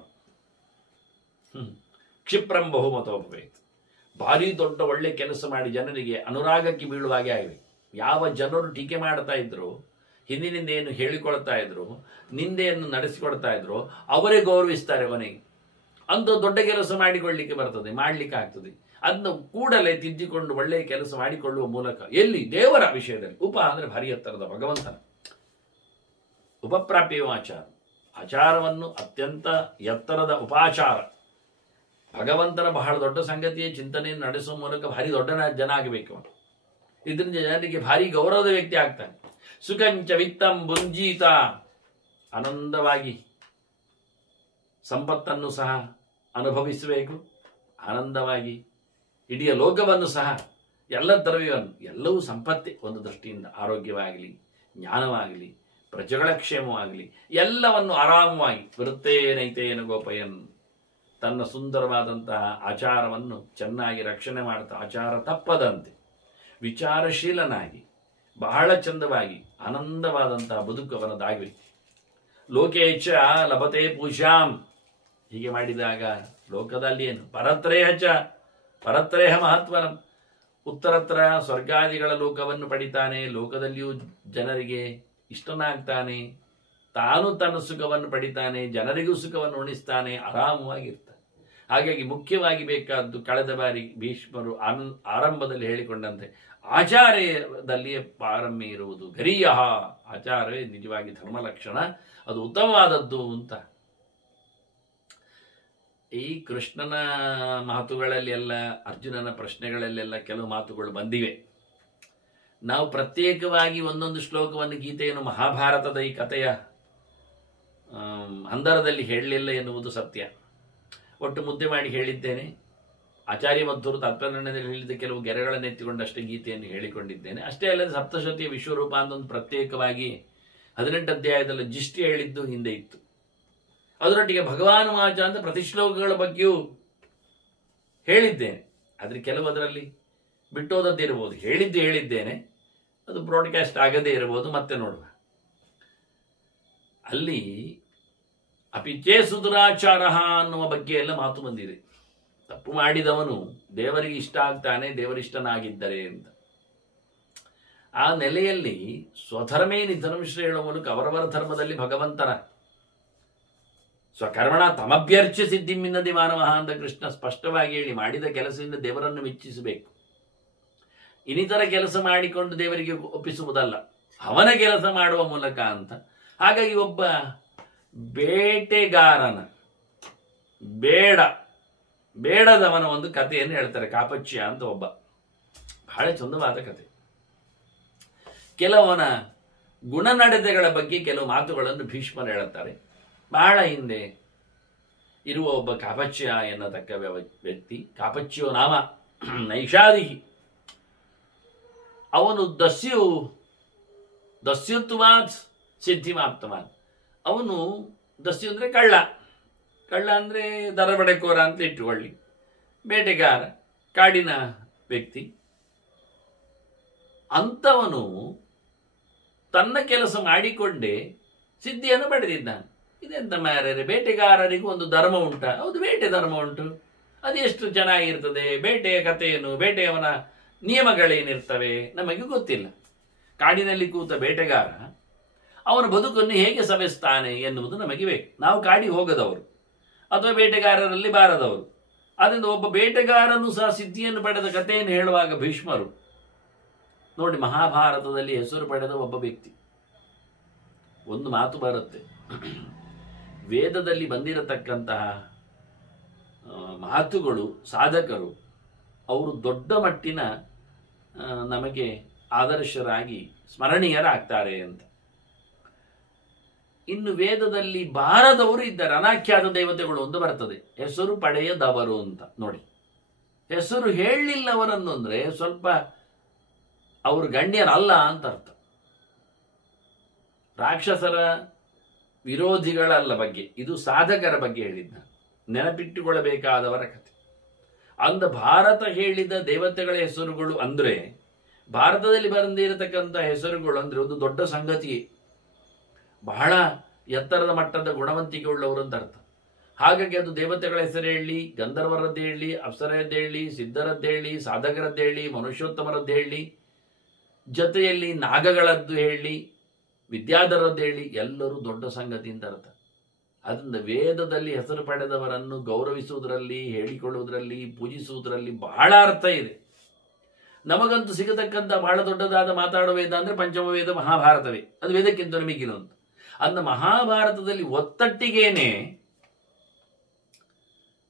ಕ್ಷಿಪ್ರಂ ಬಹುಮತೋಪವೇತ್. ಭಾರಿ ದೊಡ್ಡ ಒಳ್ಳೆ ಕೆಲಸ ಮಾಡಿ ಜನರಿಗೆ ಅನುರಾಗಕ್ಕೆ ಬೀಳುವಾಗೆ ಆಗಿವೆ. ಯಾವ ಜನರು ಟೀಕೆ ಮಾಡ್ತಾ ಇದ್ರು, ಹಿಂದಿನಿಂದ ಏನು ಹೇಳಿಕೊಳ್ತಾ ಇದ್ರು, ನಿಂದೆಯನ್ನು ನಡೆಸಿಕೊಡ್ತಾ ಇದ್ರು, ಅವರೇ ಗೌರವಿಸ್ತಾರೆ ಕೊನೆಗೆ. ಅಂತ ದೊಡ್ಡ ಕೆಲಸ ಮಾಡಿಕೊಳ್ಳಿಕ್ಕೆ ಬರ್ತದೆ, ಮಾಡಲಿಕ್ಕೆ ಆಗ್ತದೆ. ಅದನ್ನು ಕೂಡಲೇ ತಿದ್ದಿಕೊಂಡು ಒಳ್ಳೆಯ ಕೆಲಸ ಮಾಡಿಕೊಳ್ಳುವ ಮೂಲಕ ಎಲ್ಲಿ ದೇವರ ವಿಷಯದಲ್ಲಿ ಉಪ ಅಂದರೆ ಭಾರಿ ಎತ್ತರದ ಭಗವಂತನ ಉಪಪ್ರಾಪ್ಯ ಆಚಾರ, ಆಚಾರವನ್ನು ಅತ್ಯಂತ ಎತ್ತರದ ಉಪಾಚಾರ, ಭಗವಂತನ ಬಹಳ ದೊಡ್ಡ ಸಂಗತಿಯ ಚಿಂತನೆಯನ್ನು ನಡೆಸುವ ಮೂಲಕ ಭಾರಿ ದೊಡ್ಡ ಜನ ಆಗಬೇಕು. ಇದರಿಂದ ಜನರಿಗೆ ಭಾರಿ ಗೌರವದ ವ್ಯಕ್ತಿ ಆಗ್ತಾನೆ. ಸುಖಂಚ ವಿತ್ತಂ ಭುಂಜೀತ, ಆನಂದವಾಗಿ ಸಂಪತ್ತನ್ನು ಸಹ ಅನುಭವಿಸಬೇಕು, ಆನಂದವಾಗಿ ಇಡೀ ಲೋಕವನ್ನು ಸಹ, ಎಲ್ಲ ದ್ರವ್ಯವನ್ನು, ಎಲ್ಲವೂ ಸಂಪತ್ತೇ ಒಂದು ದೃಷ್ಟಿಯಿಂದ. ಆರೋಗ್ಯವಾಗಲಿ, ಜ್ಞಾನವಾಗಲಿ, ಪ್ರಜೆಗಳ ಕ್ಷೇಮವಾಗಲಿ, ಎಲ್ಲವನ್ನು ಆರಾಮವಾಗಿ ವೃತ್ತೇನೈತೇನ ಗೋಪಯನ್, ತನ್ನ ಸುಂದರವಾದಂತಹ ಆಚಾರವನ್ನು ಚೆನ್ನಾಗಿ ರಕ್ಷಣೆ ಮಾಡ್ತಾ ಆಚಾರ ತಪ್ಪದಂತೆ ವಿಚಾರಶೀಲನಾಗಿ ಬಹಳ ಚಂದವಾಗಿ ಆನಂದವಾದಂತಹ ಬದುಕು ಅವನದಾಗಲಿ. ಲೋಕೇಚ್ಛ ಲಭತೆ ಪೂಷಾಂ, ಹೀಗೆ ಮಾಡಿದಾಗ ಲೋಕದಲ್ಲಿ ಏನು ಪರತ್ರೇಹ ಮಹತ್ವನಂ, ಉತ್ತರತ್ರ ಸ್ವರ್ಗಾದಿಗಳ ಲೋಕವನ್ನು ಪಡಿತಾನೆ, ಲೋಕದಲ್ಲಿಯೂ ಜನರಿಗೆ ಇಷ್ಟನಾಗ್ತಾನೆ, ತಾನು ತನ್ನ ಸುಖವನ್ನು ಪಡಿತಾನೆ, ಜನರಿಗೂ ಸುಖವನ್ನು ಉಣಿಸ್ತಾನೆ, ಆರಾಮವಾಗಿರ್ತಾನೆ. ಹಾಗಾಗಿ ಮುಖ್ಯವಾಗಿ ಬೇಕಾದ್ದು ಕಳೆದ ಬಾರಿ ಭೀಷ್ಮರು ಆರಂಭದಲ್ಲಿ ಹೇಳಿಕೊಂಡಂತೆ ಆಚಾರ್ಯದಲ್ಲಿಯೇ ಪಾರಮ್ಯ ಇರುವುದು. ಗರೀಯ, ಆಚಾರವೇ ನಿಜವಾಗಿ ಧರ್ಮಲಕ್ಷಣ, ಅದು ಉತ್ತಮವಾದದ್ದು ಅಂತ. ಈ ಕೃಷ್ಣನ ಮಾತುಗಳಲ್ಲಿ ಎಲ್ಲ, ಅರ್ಜುನನ ಪ್ರಶ್ನೆಗಳಲ್ಲೆಲ್ಲ ಕೆಲವು ಮಾತುಗಳು ಬಂದಿವೆ. ನಾವು ಪ್ರತ್ಯೇಕವಾಗಿ ಒಂದೊಂದು ಶ್ಲೋಕವನ್ನು ಗೀತೆಯನ್ನು ಮಹಾಭಾರತದ ಈ ಕಥೆಯ ಹಂದರದಲ್ಲಿ ಹೇಳಲಿಲ್ಲ ಎನ್ನುವುದು ಸತ್ಯ. ಒಟ್ಟು ಮುದ್ದೆ ಮಾಡಿ ಹೇಳಿದ್ದೇನೆ. ಆಚಾರ್ಯ ಮಧ್ವರು ತಾತ್ಪರ್ಯದಲ್ಲಿ ಹೇಳಿದ ಕೆಲವು ಗೆರೆಗಳನ್ನು ಎತ್ತಿಕೊಂಡಷ್ಟೇ ಗೀತೆಯನ್ನು ಹೇಳಿಕೊಂಡಿದ್ದೇನೆ. ಅಷ್ಟೇ ಅಲ್ಲದೆ ಸಪ್ತಶತಿಯ ವಿಶ್ವರೂಪ ಅಂತ ಒಂದು ಪ್ರತ್ಯೇಕವಾಗಿ 18 ಅಧ್ಯಾಯದಲ್ಲಿ ಜಿಷ್ಟಿ ಹೇಳಿದ್ದು ಹಿಂದೆ ಇತ್ತು. ಅದರೊಟ್ಟಿಗೆ ಭಗವಾನ್ ವಾಚ ಅಂತ ಪ್ರತಿ ಶ್ಲೋಕಗಳ ಬಗ್ಗೆಯೂ ಹೇಳಿದ್ದೇನೆ. ಆದರೆ ಕೆಲವು ಅದರಲ್ಲಿ ಬಿಟ್ಟೋದದ್ದಿರಬಹುದು. ಹೇಳಿದ್ದೇನೆ, ಅದು ಬ್ರಾಡ್ಕಾಸ್ಟ್ ಆಗದೇ ಇರಬಹುದು. ಮತ್ತೆ ನೋಡುವ. ಅಲ್ಲಿ ಅಪಿಚೇ ಸುದುರಾಚಾರ ಅನ್ನುವ ಬಗ್ಗೆ ಎಲ್ಲ ಮಾತು ಬಂದಿದೆ. ತಪ್ಪು ಮಾಡಿದವನು ದೇವರಿಗೆ ಇಷ್ಟ ಆಗ್ತಾನೆ, ದೇವರಿಷ್ಟನಾಗಿದ್ದರೆ ಅಂತ. ಆ ನೆಲೆಯಲ್ಲಿ ಸ್ವಧರ್ಮೇ ನಿಧನಮಿಶ್ರ ಹೇಳುವ ಮೂಲಕ ಅವರವರ ಧರ್ಮದಲ್ಲಿ ಭಗವಂತನ ಸ್ವಕರ್ಮಣ ತಮಭ್ಯರ್ಚ್ಯ ಸಿದ್ಧಿಮಿನ್ನದಿ ಮಾನವ ಅಂತ ಕೃಷ್ಣ ಸ್ಪಷ್ಟವಾಗಿ ಹೇಳಿ, ಮಾಡಿದ ಕೆಲಸದಿಂದ ದೇವರನ್ನು ಮೆಚ್ಚಿಸಬೇಕು, ಇನ್ನಿತರ ಕೆಲಸ ಮಾಡಿಕೊಂಡು ದೇವರಿಗೆ ಒಪ್ಪಿಸುವುದಲ್ಲ, ಅವನ ಕೆಲಸ ಮಾಡುವ ಮೂಲಕ ಅಂತ. ಹಾಗಾಗಿ ಒಬ್ಬ ಬೇಟೆಗಾರನ ಬೇಡದವನ ಒಂದು ಕಥೆಯನ್ನು ಹೇಳ್ತಾರೆ. ಕಾಪಚ್ಯ ಅಂತ ಒಬ್ಬ, ಬಹಳ ಚಂದವಾದ ಕಥೆ. ಕೆಲವನ ಗುಣನಡತೆಗಳ ಬಗ್ಗೆ ಕೆಲವು ಮಾತುಗಳನ್ನು ಭೀಷ್ಮರು ಹೇಳುತ್ತಾರೆ. ಬಹಳ ಹಿಂದೆ ಇರುವ ಒಬ್ಬ ಕಾಪಚ್ಯ ಎನ್ನತಕ್ಕ ವ್ಯಕ್ತಿ, ಕಾಪಚ್ಯೋ ನಾಮ ನೈಷಾದಿಹಿ. ಅವನು ದಸ್ಯುತ್ವಾತ್ ಸಿದ್ಧಿಮಾಪ್ತವಾನ್. ಅವನು ದಸ್ಯು ಅಂದರೆ ಕಳ್ಳ ಅಂದರೆ ದರಬಡೆಕೋರ ಅಂತ ಇಟ್ಟುಕೊಳ್ಳಿ, ಬೇಟೆಗಾರ, ಕಾಡಿನ ವ್ಯಕ್ತಿ. ಅಂಥವನು ತನ್ನ ಕೆಲಸ ಮಾಡಿಕೊಂಡೇ ಸಿದ್ಧಿಯನ್ನು ಪಡೆದಿದ್ದಾನೆ. ಇದೆಂತ ಮಾರ್ರೆ, ಬೇಟೆಗಾರರಿಗೂ ಒಂದು ಧರ್ಮ ಉಂಟ? ಹೌದು, ಬೇಟೆ ಧರ್ಮ ಉಂಟು. ಅದೆಷ್ಟು ಚೆನ್ನಾಗಿರ್ತದೆ. ಬೇಟೆಯ ಕಥೆಯನ್ನು, ಬೇಟೆಯವನ ನಿಯಮಗಳೇನಿರ್ತವೆ ನಮಗೆ ಗೊತ್ತಿಲ್ಲ. ಕಾಡಿನಲ್ಲಿ ಕೂತ ಬೇಟೆಗಾರ ಅವನ ಬದುಕನ್ನು ಹೇಗೆ ಸವೆಸ್ತಾನೆ ಎನ್ನುವುದು ನಮಗೆ ಬೇಕು. ನಾವು ಕಾಡಿಗೆ ಹೋಗದವರು ಅಥವಾ ಬೇಟೆಗಾರರಲ್ಲಿ ಬಾರದವರು. ಆದ್ದರಿಂದ ಒಬ್ಬ ಬೇಟೆಗಾರನು ಸಹ ಸಿದ್ಧಿಯನ್ನು ಪಡೆದ ಕಥೆಯನ್ನು ಹೇಳುವಾಗ ಭೀಷ್ಮರು ನೋಡಿ, ಮಹಾಭಾರತದಲ್ಲಿ ಹೆಸರು ಪಡೆದ ಒಬ್ಬ ವ್ಯಕ್ತಿ. ಒಂದು ಮಾತು ಬರುತ್ತೆ, ವೇದದಲ್ಲಿ ಬಂದಿರತಕ್ಕಂತಹ ಮಾತುಗಳು ಸಾಧಕರು ಅವರು ದೊಡ್ಡ ಮಟ್ಟಿನ ನಮಗೆ ಆದರ್ಶರಾಗಿ ಸ್ಮರಣೀಯರಾಗ್ತಾರೆ ಅಂತ. ಇನ್ನು ವೇದದಲ್ಲಿ ಬಾರದವರು ಇದ್ದಾರೆ, ಅನಾಖ್ಯಾತ ದೇವತೆಗಳು ಒಂದು ಬರ್ತದೆ, ಹೆಸರು ಪಡೆಯದವರು ಅಂತ. ನೋಡಿ, ಹೆಸರು ಹೇಳಲಿಲ್ಲವರನ್ನು ಅಂದ್ರೆ ಸ್ವಲ್ಪ ಅವರು ಗಣ್ಯರಲ್ಲ ಅಂತ ಅರ್ಥ. ರಾಕ್ಷಸರ ವಿರೋಧಿಗಳಲ್ಲ ಬಗ್ಗೆ, ಇದು ಸಾಧಕರ ಬಗ್ಗೆ ಹೇಳಿದ್ದ, ನೆನಪಿಟ್ಟುಕೊಳ್ಳಬೇಕಾದವರ ಕಥೆ. ಅಂದ ಭಾರತ ಹೇಳಿದ ದೇವತೆಗಳ ಹೆಸರುಗಳು ಅಂದ್ರೆ, ಭಾರತದಲ್ಲಿ ಬಂದಿರತಕ್ಕಂಥ ಹೆಸರುಗಳು ಅಂದ್ರೆ ಒಂದು ದೊಡ್ಡ ಸಂಗತಿಯೇ, ಬಹಳ ಎತ್ತರದ ಮಟ್ಟದ ಗುಣವಂತಿಕೆ ಉಳ್ಳವರು ಅಂತ ಅರ್ಥ. ಹಾಗಾಗಿ ಅದು ದೇವತೆಗಳ ಹೆಸರು ಹೇಳಿ, ಗಂಧರ್ವರದ್ದು ಹೇಳಿ, ಅಪ್ಸರದ್ದು ಹೇಳಿ, ಸಿದ್ಧರದ್ದು ಹೇಳಿ, ಸಾಧಕರದ್ದು ಹೇಳಿ, ಮನುಷ್ಯೋತ್ತಮರದ್ದು ಹೇಳಿ, ಜೊತೆಯಲ್ಲಿ ನಾಗಗಳದ್ದು ಹೇಳಿ, ವಿದ್ಯಾಧರದ್ದು ಹೇಳಿ, ಎಲ್ಲರೂ ದೊಡ್ಡ ಸಂಗತಿ ಅಂತ ಅರ್ಥ. ಅದರಿಂದ ವೇದದಲ್ಲಿ ಹೆಸರು ಪಡೆದವರನ್ನು ಗೌರವಿಸುವುದರಲ್ಲಿ, ಹೇಳಿಕೊಳ್ಳುವುದರಲ್ಲಿ, ಪೂಜಿಸುವುದರಲ್ಲಿ ಬಹಳ ಅರ್ಥ ಇದೆ. ನಮಗಂತೂ ಸಿಗತಕ್ಕಂಥ ಬಹಳ ದೊಡ್ಡದಾದ ಮಾತಾಡುವ ವೇದ ಅಂದ್ರೆ ಪಂಚಮ ವೇದ ಮಹಾಭಾರತವೇ. ಅದು ವೇದಕ್ಕಿಂತ ನಮಗಿಲ್ಲ ಅಂತ. ಅಂದ ಮಹಾಭಾರತದಲ್ಲಿ ಒತ್ತಟ್ಟಿಗೇನೆ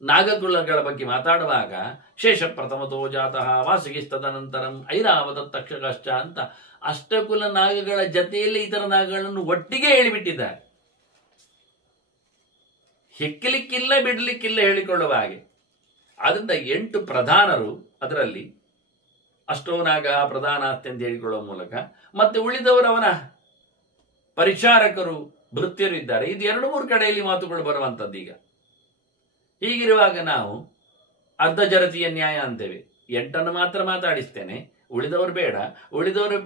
ನಾಗಕುಲಗಳ ಬಗ್ಗೆ ಮಾತಾಡುವಾಗ ಶೇಷ ಪ್ರಥಮತೋ ಜಾತಃ ವಾಸುಗಿಸ್ತದನಂತರಂ ಐರಾವತ ತಕ್ಷಕಶ್ಚ ಅಂತ ಅಷ್ಟಕುಲ ನಾಗಗಳ ಜತೆಯಲ್ಲಿ ಇತರ ನಾಗಗಳನ್ನು ಒಟ್ಟಿಗೆ ಹೇಳಿಬಿಟ್ಟಿದ್ದಾರೆ. ಹೆಕ್ಕಲಿಕ್ಕಿಲ್ಲ ಬಿಡಲಿಕ್ಕಿಲ್ಲ ಹೇಳಿಕೊಳ್ಳುವ ಹಾಗೆ. ಆದ್ರಿಂದ 8 ಪ್ರಧಾನರು, ಅದರಲ್ಲಿ ಅಷ್ಟೋ ನಾಗ ಪ್ರಧಾನಾಸ್ತಿ ಅಂತ ಹೇಳಿಕೊಳ್ಳುವ ಮೂಲಕ, ಮತ್ತೆ ಉಳಿದವರವನ ಪರಿಚಾರಕರು ಭೃತ್ಯರು ಇದ್ದಾರೆ. ಇದು 2-3 ಕಡೆಯಲ್ಲಿ ಮಾತುಗಳು ಬರುವಂಥದ್ದು. ಈಗ ಹೀಗಿರುವಾಗ ನಾವು ಅರ್ಧ ಜರತಿಯ ನ್ಯಾಯ ಅಂತೇವೆ. 8 ಮಾತ್ರ ಮಾತಾಡಿಸ್ತೇನೆ, ಉಳಿದವರು ಬೇಡ. ಉಳಿದವರು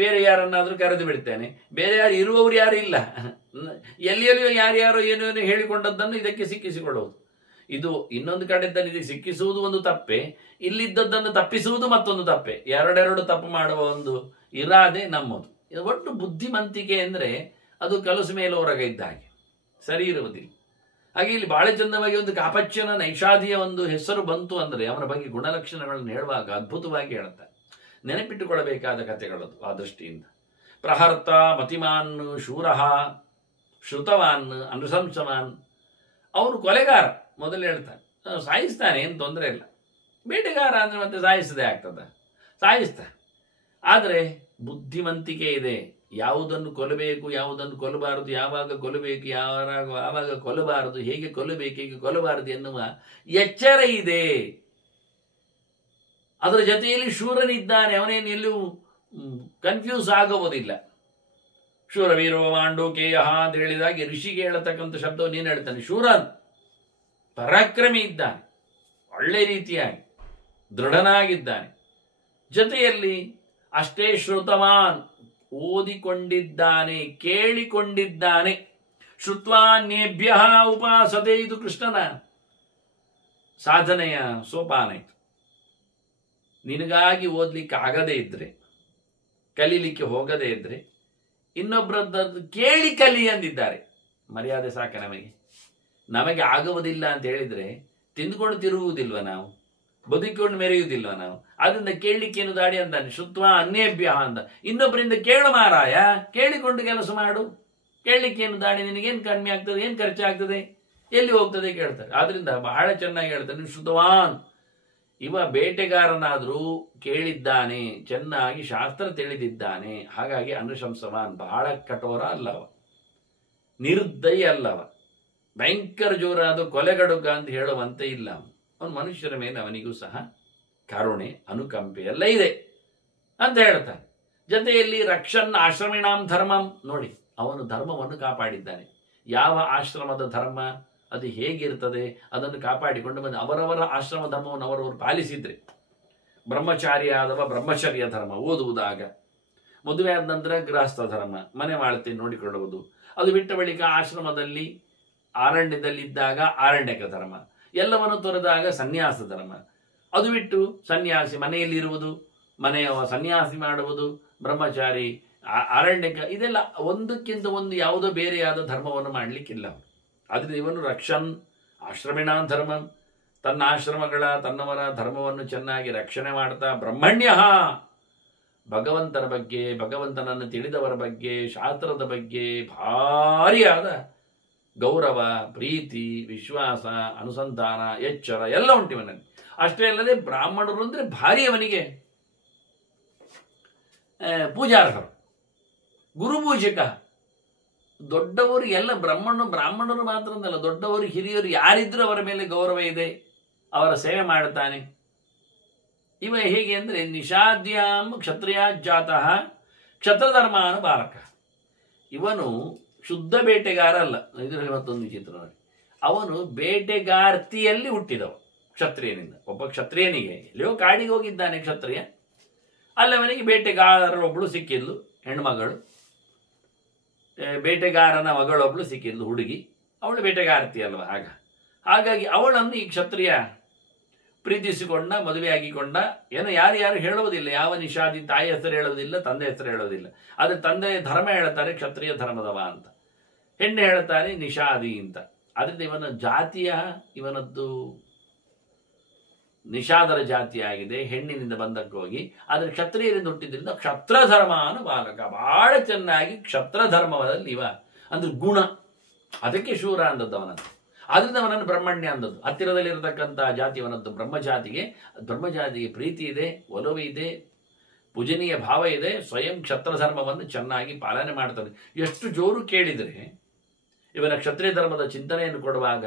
ಬೇರೆ ಯಾರನ್ನಾದ್ರೂ ಕರೆದು ಬಿಡ್ತೇನೆ. ಬೇರೆ ಯಾರು ಇರುವವರು ಯಾರು ಇಲ್ಲ. ಎಲ್ಲಿಯೋ ಯಾರ್ಯಾರೋ ಏನೇನು ಹೇಳಿಕೊಂಡದ್ದನ್ನು ಇದಕ್ಕೆ ಸಿಕ್ಕಿಸಿಕೊಳ್ಳುವುದು. ಇದು ಇನ್ನೊಂದು ಕಡೆದಲ್ಲಿ ಇದಕ್ಕೆ ಸಿಕ್ಕಿಸುವುದು ಒಂದು ತಪ್ಪೆ, ಇಲ್ಲಿದ್ದದ್ದನ್ನು ತಪ್ಪಿಸುವುದು ಮತ್ತೊಂದು ತಪ್ಪೆ. ಎರಡೆರಡು ತಪ್ಪು ಮಾಡುವ ಒಂದು ಇರಾದೆ ನಮ್ಮದು. ಒಟ್ಟು ಬುದ್ಧಿಮಂತಿಕೆ ಅಂದರೆ ಅದು ಕಲಸು ಮೇಲೆ ಹೊರಗೆ ಇದ್ದ ಹಾಗೆ, ಸರಿ ಇರುವುದಿಲ್ಲ. ಹಾಗೆ ಇಲ್ಲಿ ಬಹಳ ಚಂದವಾಗಿ ಒಂದು ಕಾಪಚ್ಯನ ನೈಷಾದಿಯ ಒಂದು ಹೆಸರು ಬಂತು ಅಂದರೆ ಅವನ ಬಗ್ಗೆ ಗುಣಲಕ್ಷಣಗಳನ್ನು ಹೇಳುವಾಗ ಅದ್ಭುತವಾಗಿ ಹೇಳುತ್ತಾರೆ. ನೆನಪಿಟ್ಟುಕೊಳ್ಳಬೇಕಾದ ಕಥೆಗಳದು ಆ ದೃಷ್ಟಿಯಿಂದ. ಪ್ರಹರ್ತ ಮತಿಮಾನ್ ಶೂರಃ ಶ್ರುತವಾನ್ ಅನುಶಂಸವಾನ್. ಅವನು ಕೊಲೆಗಾರ ಮೊದಲು ಹೇಳ್ತಾನೆ, ಸಾಯಿಸ್ತಾನೆ, ಏನು ತೊಂದರೆ ಇಲ್ಲ. ಬೇಟೆಗಾರ ಅಂದರೆ ಮತ್ತೆ ಸಾಯಿಸದೆ ಆಗ್ತದ, ಸಾಯಿಸ್ತಾನೆ. ಆದರೆ ಬುದ್ಧಿವಂತಿಕೆ ಇದೆ. ಯಾವುದನ್ನು ಕೊಲ್ಲಬೇಕು, ಯಾವುದನ್ನು ಕೊಲ್ಲಬಾರದು, ಯಾವಾಗ ಕೊಲ್ಲಬೇಕು, ಯಾವಾಗ ಕೊಲ್ಲಬಾರದು, ಹೇಗೆ ಕೊಲ್ಲಬೇಕು, ಹೇಗೆ ಕೊಲ್ಲಬಾರದು ಎನ್ನುವ ಎಚ್ಚರ ಇದೆ. ಅದರ ಜೊತೆಯಲ್ಲಿ ಶೂರನಿದ್ದಾನೆ, ಅವನೇನು ಎಲ್ಲೂ ಕನ್ಫ್ಯೂಸ್ ಆಗುವುದಿಲ್ಲ. ಶೂರವೀರೋ ಮಾಂಡೋಕೇಯ ಅಂತ ಹೇಳಿದಾಗೆ ಋಷಿಗೆ ಹೇಳತಕ್ಕಂಥ ಶಬ್ದವನ್ನು ನೀನು ಹೇಳ್ತಾನೆ. ಶೂರ ಪರಾಕ್ರಮಿ ಇದ್ದಾನೆ, ಒಳ್ಳೆ ರೀತಿಯಾಗಿ ದೃಢನಾಗಿದ್ದಾನೆ. ಜೊತೆಯಲ್ಲಿ ಅಷ್ಟೇ ಶ್ರುತವಾನ್, ಓದಿಕೊಂಡಿದ್ದಾನೆ, ಕೇಳಿಕೊಂಡಿದ್ದಾನೆ. ಶ್ರುತ್ವಾನ್ಯೇಭ್ಯ ಉಪಾಸತೆ. ಇದು ಕೃಷ್ಣನ ಸಾಧನೆಯ ಸೋಪಾನ. ಇದು ನಿನಗಾಗಿ ಓದ್ಲಿಕ್ಕೆ ಆಗದೇ ಇದ್ರೆ, ಕಲೀಲಿಕ್ಕೆ ಹೋಗದೇ ಇದ್ರೆ ಇನ್ನೊಬ್ಬರದ್ದು ಕೇಳಿ ಕಲಿ ಅಂದಿದ್ದಾರೆ. ಮರ್ಯಾದೆ ಸಾಕ ನಮಗೆ. ನಮಗೆ ಆಗುವುದಿಲ್ಲ ಅಂತ ಹೇಳಿದ್ರೆ ತಿಂದುಕೊಂಡು ತಿರುಗುವುದಿಲ್ವ ನಾವು, ಬದುಕಿಕೊಂಡು ಮೆರೆಯುವುದಿಲ್ವ ನಾವು? ಅದರಿಂದ ಕೇಳಲಿಕ್ಕೇನು ದಾಡಿ ಅಂತಾನೆ. ಶುತ್ವ ಅನ್ಯೇಭ್ಯ ಅಂತ. ಇನ್ನೊಬ್ಬರಿಂದ ಕೇಳು ಮಾರಾಯ, ಕೇಳಿಕೊಂಡು ಕೆಲಸ ಮಾಡು. ಕೇಳಲಿಕ್ಕೇನು ದಾಡಿ, ನಿನಗೇನು ಕಡಿಮೆ ಆಗ್ತದೆ, ಏನು ಖರ್ಚಾಗ್ತದೆ, ಎಲ್ಲಿ ಹೋಗ್ತದೆ ಕೇಳ್ತಾರೆ. ಆದ್ರಿಂದ ಬಹಳ ಚೆನ್ನಾಗಿ ಹೇಳ್ತಾನೆ. ಶುದ್ಧವಾನ್ ಇವ ಬೇಟೆಗಾರನಾದರೂ ಕೇಳಿದ್ದಾನೆ, ಚೆನ್ನಾಗಿ ಶಾಸ್ತ್ರ ತಿಳಿದಿದ್ದಾನೆ. ಹಾಗಾಗಿ ಅನುಶಂಸವಾನ್, ಬಹಳ ಕಠೋರ ಅಲ್ಲವ, ನಿರ್ದಯ ಅಲ್ಲವ, ಭಯಂಕರ ಜೋರಾದ ಕೊಲೆಗಡುಗ ಅಂತ ಹೇಳುವಂತೆ ಇಲ್ಲ. ಅವನು ಮನುಷ್ಯರ ಮೇಲೆ ಅವನಿಗೂ ಸಹ ಕರುಣೆ, ಅನುಕಂಪೆ ಎಲ್ಲ ಇದೆ ಅಂತ ಹೇಳ್ತಾನೆ. ಜೊತೆಯಲ್ಲಿ ರಕ್ಷನ್ ಆಶ್ರಮಿಣಾಂ ಧರ್ಮಂ. ನೋಡಿ, ಅವನು ಧರ್ಮವನ್ನು ಕಾಪಾಡಿದ್ದಾನೆ. ಯಾವ ಆಶ್ರಮದ ಧರ್ಮ ಅದು ಹೇಗಿರ್ತದೆ ಅದನ್ನು ಕಾಪಾಡಿಕೊಂಡು ಬಂದು ಅವರವರ ಆಶ್ರಮ ಧರ್ಮವನ್ನು ಅವರವರು ಪಾಲಿಸಿದ್ರೆ, ಬ್ರಹ್ಮಚಾರಿ ಆದವ ಬ್ರಹ್ಮಚರ್ಯ ಧರ್ಮ ಓದುವುದಾಗ, ಮದುವೆ ಆದ ನಂತರ ಗೃಹಸ್ಥ ಧರ್ಮ, ಮನೆ ಮಾಳ್ತಿ ನೋಡಿಕೊಳ್ಳುವುದು, ಅದು ಬಿಟ್ಟ ಬಳಿಕ ಆಶ್ರಮದಲ್ಲಿ ಅರಣ್ಯದಲ್ಲಿದ್ದಾಗ ಆರಣ್ಯಕ ಧರ್ಮ, ಎಲ್ಲವನ್ನು ತೊರೆದಾಗ ಸನ್ಯಾಸ ಧರ್ಮ, ಅದು ಬಿಟ್ಟು ಸನ್ಯಾಸಿ ಮನೆಯಲ್ಲಿರುವುದು, ಮನೆಯ ಸನ್ಯಾಸಿ ಮಾಡುವುದು, ಬ್ರಹ್ಮಚಾರಿ ಅರಣ್ಯಕ, ಇದೆಲ್ಲ ಒಂದಕ್ಕಿಂತ ಒಂದು ಯಾವುದೋ ಬೇರೆಯಾದ ಧರ್ಮವನ್ನು ಮಾಡಲಿಕ್ಕಿಲ್ಲ. ಆದರೆ ಇವನು ರಕ್ಷನ್ ಆಶ್ರಮಿಣ ಧರ್ಮ, ತನ್ನ ಆಶ್ರಮಗಳ ತನ್ನವರ ಧರ್ಮವನ್ನು ಚೆನ್ನಾಗಿ ರಕ್ಷಣೆ ಮಾಡ್ತಾ, ಬ್ರಹ್ಮಣ್ಯ ಭಗವಂತನ ಬಗ್ಗೆ, ಭಗವಂತನನ್ನು ತಿಳಿದವರ ಬಗ್ಗೆ, ಶಾಸ್ತ್ರದ ಬಗ್ಗೆ ಭಾರಿಯಾದ ಗೌರವ, ಪ್ರೀತಿ, ವಿಶ್ವಾಸ, ಅನುಸಂಧಾನ, ಎಚ್ಚರ ಎಲ್ಲ ಉಂಟಿವನಲ್ಲಿ. ಅಷ್ಟೇ ಅಲ್ಲದೆ ಬ್ರಾಹ್ಮಣರು ಅಂದರೆ ಭಾರಿ ಅವನಿಗೆ ಪೂಜಾರ್ಹರು, ಗುರುಪೂಜಕ. ದೊಡ್ಡವರು ಎಲ್ಲ ಬ್ರಾಹ್ಮಣರು ಮಾತ್ರ ಅಂತಲ್ಲ, ದೊಡ್ಡವರು ಹಿರಿಯರು ಯಾರಿದ್ರೂ ಅವರ ಮೇಲೆ ಗೌರವ ಇದೆ, ಅವರ ಸೇವೆ ಮಾಡುತ್ತಾನೆ. ಇವ ಹೇಗೆ ಅಂದರೆ ನಿಷಾದ್ಯಾಂ ಕ್ಷತ್ರಿಯ ಜಾತಃ ಕ್ಷತ್ರಧರ್ಮಾನುಪಾಲಕ. ಇವನು ಶುದ್ಧ ಬೇಟೆಗಾರ ಅಲ್ಲ. ಇದರಲ್ಲಿ ಮತ್ತೊಂದು ವಿಚಿತ್ರ ನೋಡಿ, ಅವನು ಬೇಟೆಗಾರ್ತಿಯಲ್ಲಿ ಹುಟ್ಟಿದವ ಕ್ಷತ್ರಿಯನಿಂದ. ಒಬ್ಬ ಕ್ಷತ್ರಿಯನಿಗೆ ಎಲ್ಲಿಯೋ ಕಾಡಿಗೆ ಹೋಗಿದ್ದಾನೆ ಕ್ಷತ್ರಿಯ, ಅಲ್ಲವನಿಗೆ ಬೇಟೆಗಾರರೊಬ್ಬಳು ಸಿಕ್ಕಿದ್ಲು, ಹೆಣ್ಮಗಳು. ಬೇಟೆಗಾರನ ಮಗಳೊಬ್ಬಳು ಸಿಕ್ಕಿದ್ಲು, ಹುಡುಗಿ. ಅವಳು ಬೇಟೆಗಾರ್ತಿ ಅಲ್ವ. ಹಾಗಾಗಿ ಅವಳನ್ನು ಈ ಕ್ಷತ್ರಿಯ ಪ್ರೀತಿಸಿಕೊಂಡ, ಮದುವೆ ಆಗಿಕೊಂಡ. ಏನೋ ಯಾರು ಹೇಳುವುದಿಲ್ಲ, ಯಾವ ನಿಷಾದಿ ತಾಯಿ ಹೆಸರು ಹೇಳುವುದಿಲ್ಲ, ತಂದೆ ಹೆಸರು ಹೇಳುವುದಿಲ್ಲ. ಆದರೆ ತಂದೆ ಧರ್ಮ ಹೇಳ್ತಾರೆ ಕ್ಷತ್ರಿಯ ಧರ್ಮದವ ಅಂತ, ಹೆಣ್ಣು ಹೇಳ್ತಾರೆ ನಿಷಾದಿ ಅಂತ. ಅದರಿಂದ ಇವನ ಜಾತಿಯ, ಇವನದ್ದು ನಿಷಾದರ ಜಾತಿ ಆಗಿದೆ, ಹೆಣ್ಣಿನಿಂದ ಬಂದಕ್ಕೆ ಹೋಗಿ. ಆದರೆ ಕ್ಷತ್ರಿಯರಿಂದ ಹುಟ್ಟಿದ್ರಿಂದ ಕ್ಷತ್ರಧರ್ಮಾನು ಬಾಲಕ. ಬಹಳ ಚೆನ್ನಾಗಿ ಕ್ಷತ್ರಧರ್ಮದಲ್ಲಿ ಇವ ಅಂದ್ರೆ ಗುಣ, ಅದಕ್ಕೆ ಶೂರ ಅಂದದ್ದು ಅವನದ್ದು. ಆದ್ರಿಂದ ಅವನನ್ನು ಬ್ರಹ್ಮಣ್ಯ ಅಂದದ್ದು. ಹತ್ತಿರದಲ್ಲಿರತಕ್ಕಂಥ ಜಾತಿಯವನದ್ದು ಬ್ರಹ್ಮಜಾತಿಗೆ ಪ್ರೀತಿ ಇದೆ, ಒಲವು ಇದೆ, ಪೂಜನೀಯ ಭಾವ ಇದೆ. ಸ್ವಯಂ ಕ್ಷತ್ರಧರ್ಮವನ್ನು ಚೆನ್ನಾಗಿ ಪಾಲನೆ ಮಾಡ್ತಾನೆ. ಎಷ್ಟು ಜೋರು ಕೇಳಿದರೆ ಇವನ ಕ್ಷತ್ರಿಯ ಧರ್ಮದ ಚಿಂತನೆಯನ್ನು ಕೊಡುವಾಗ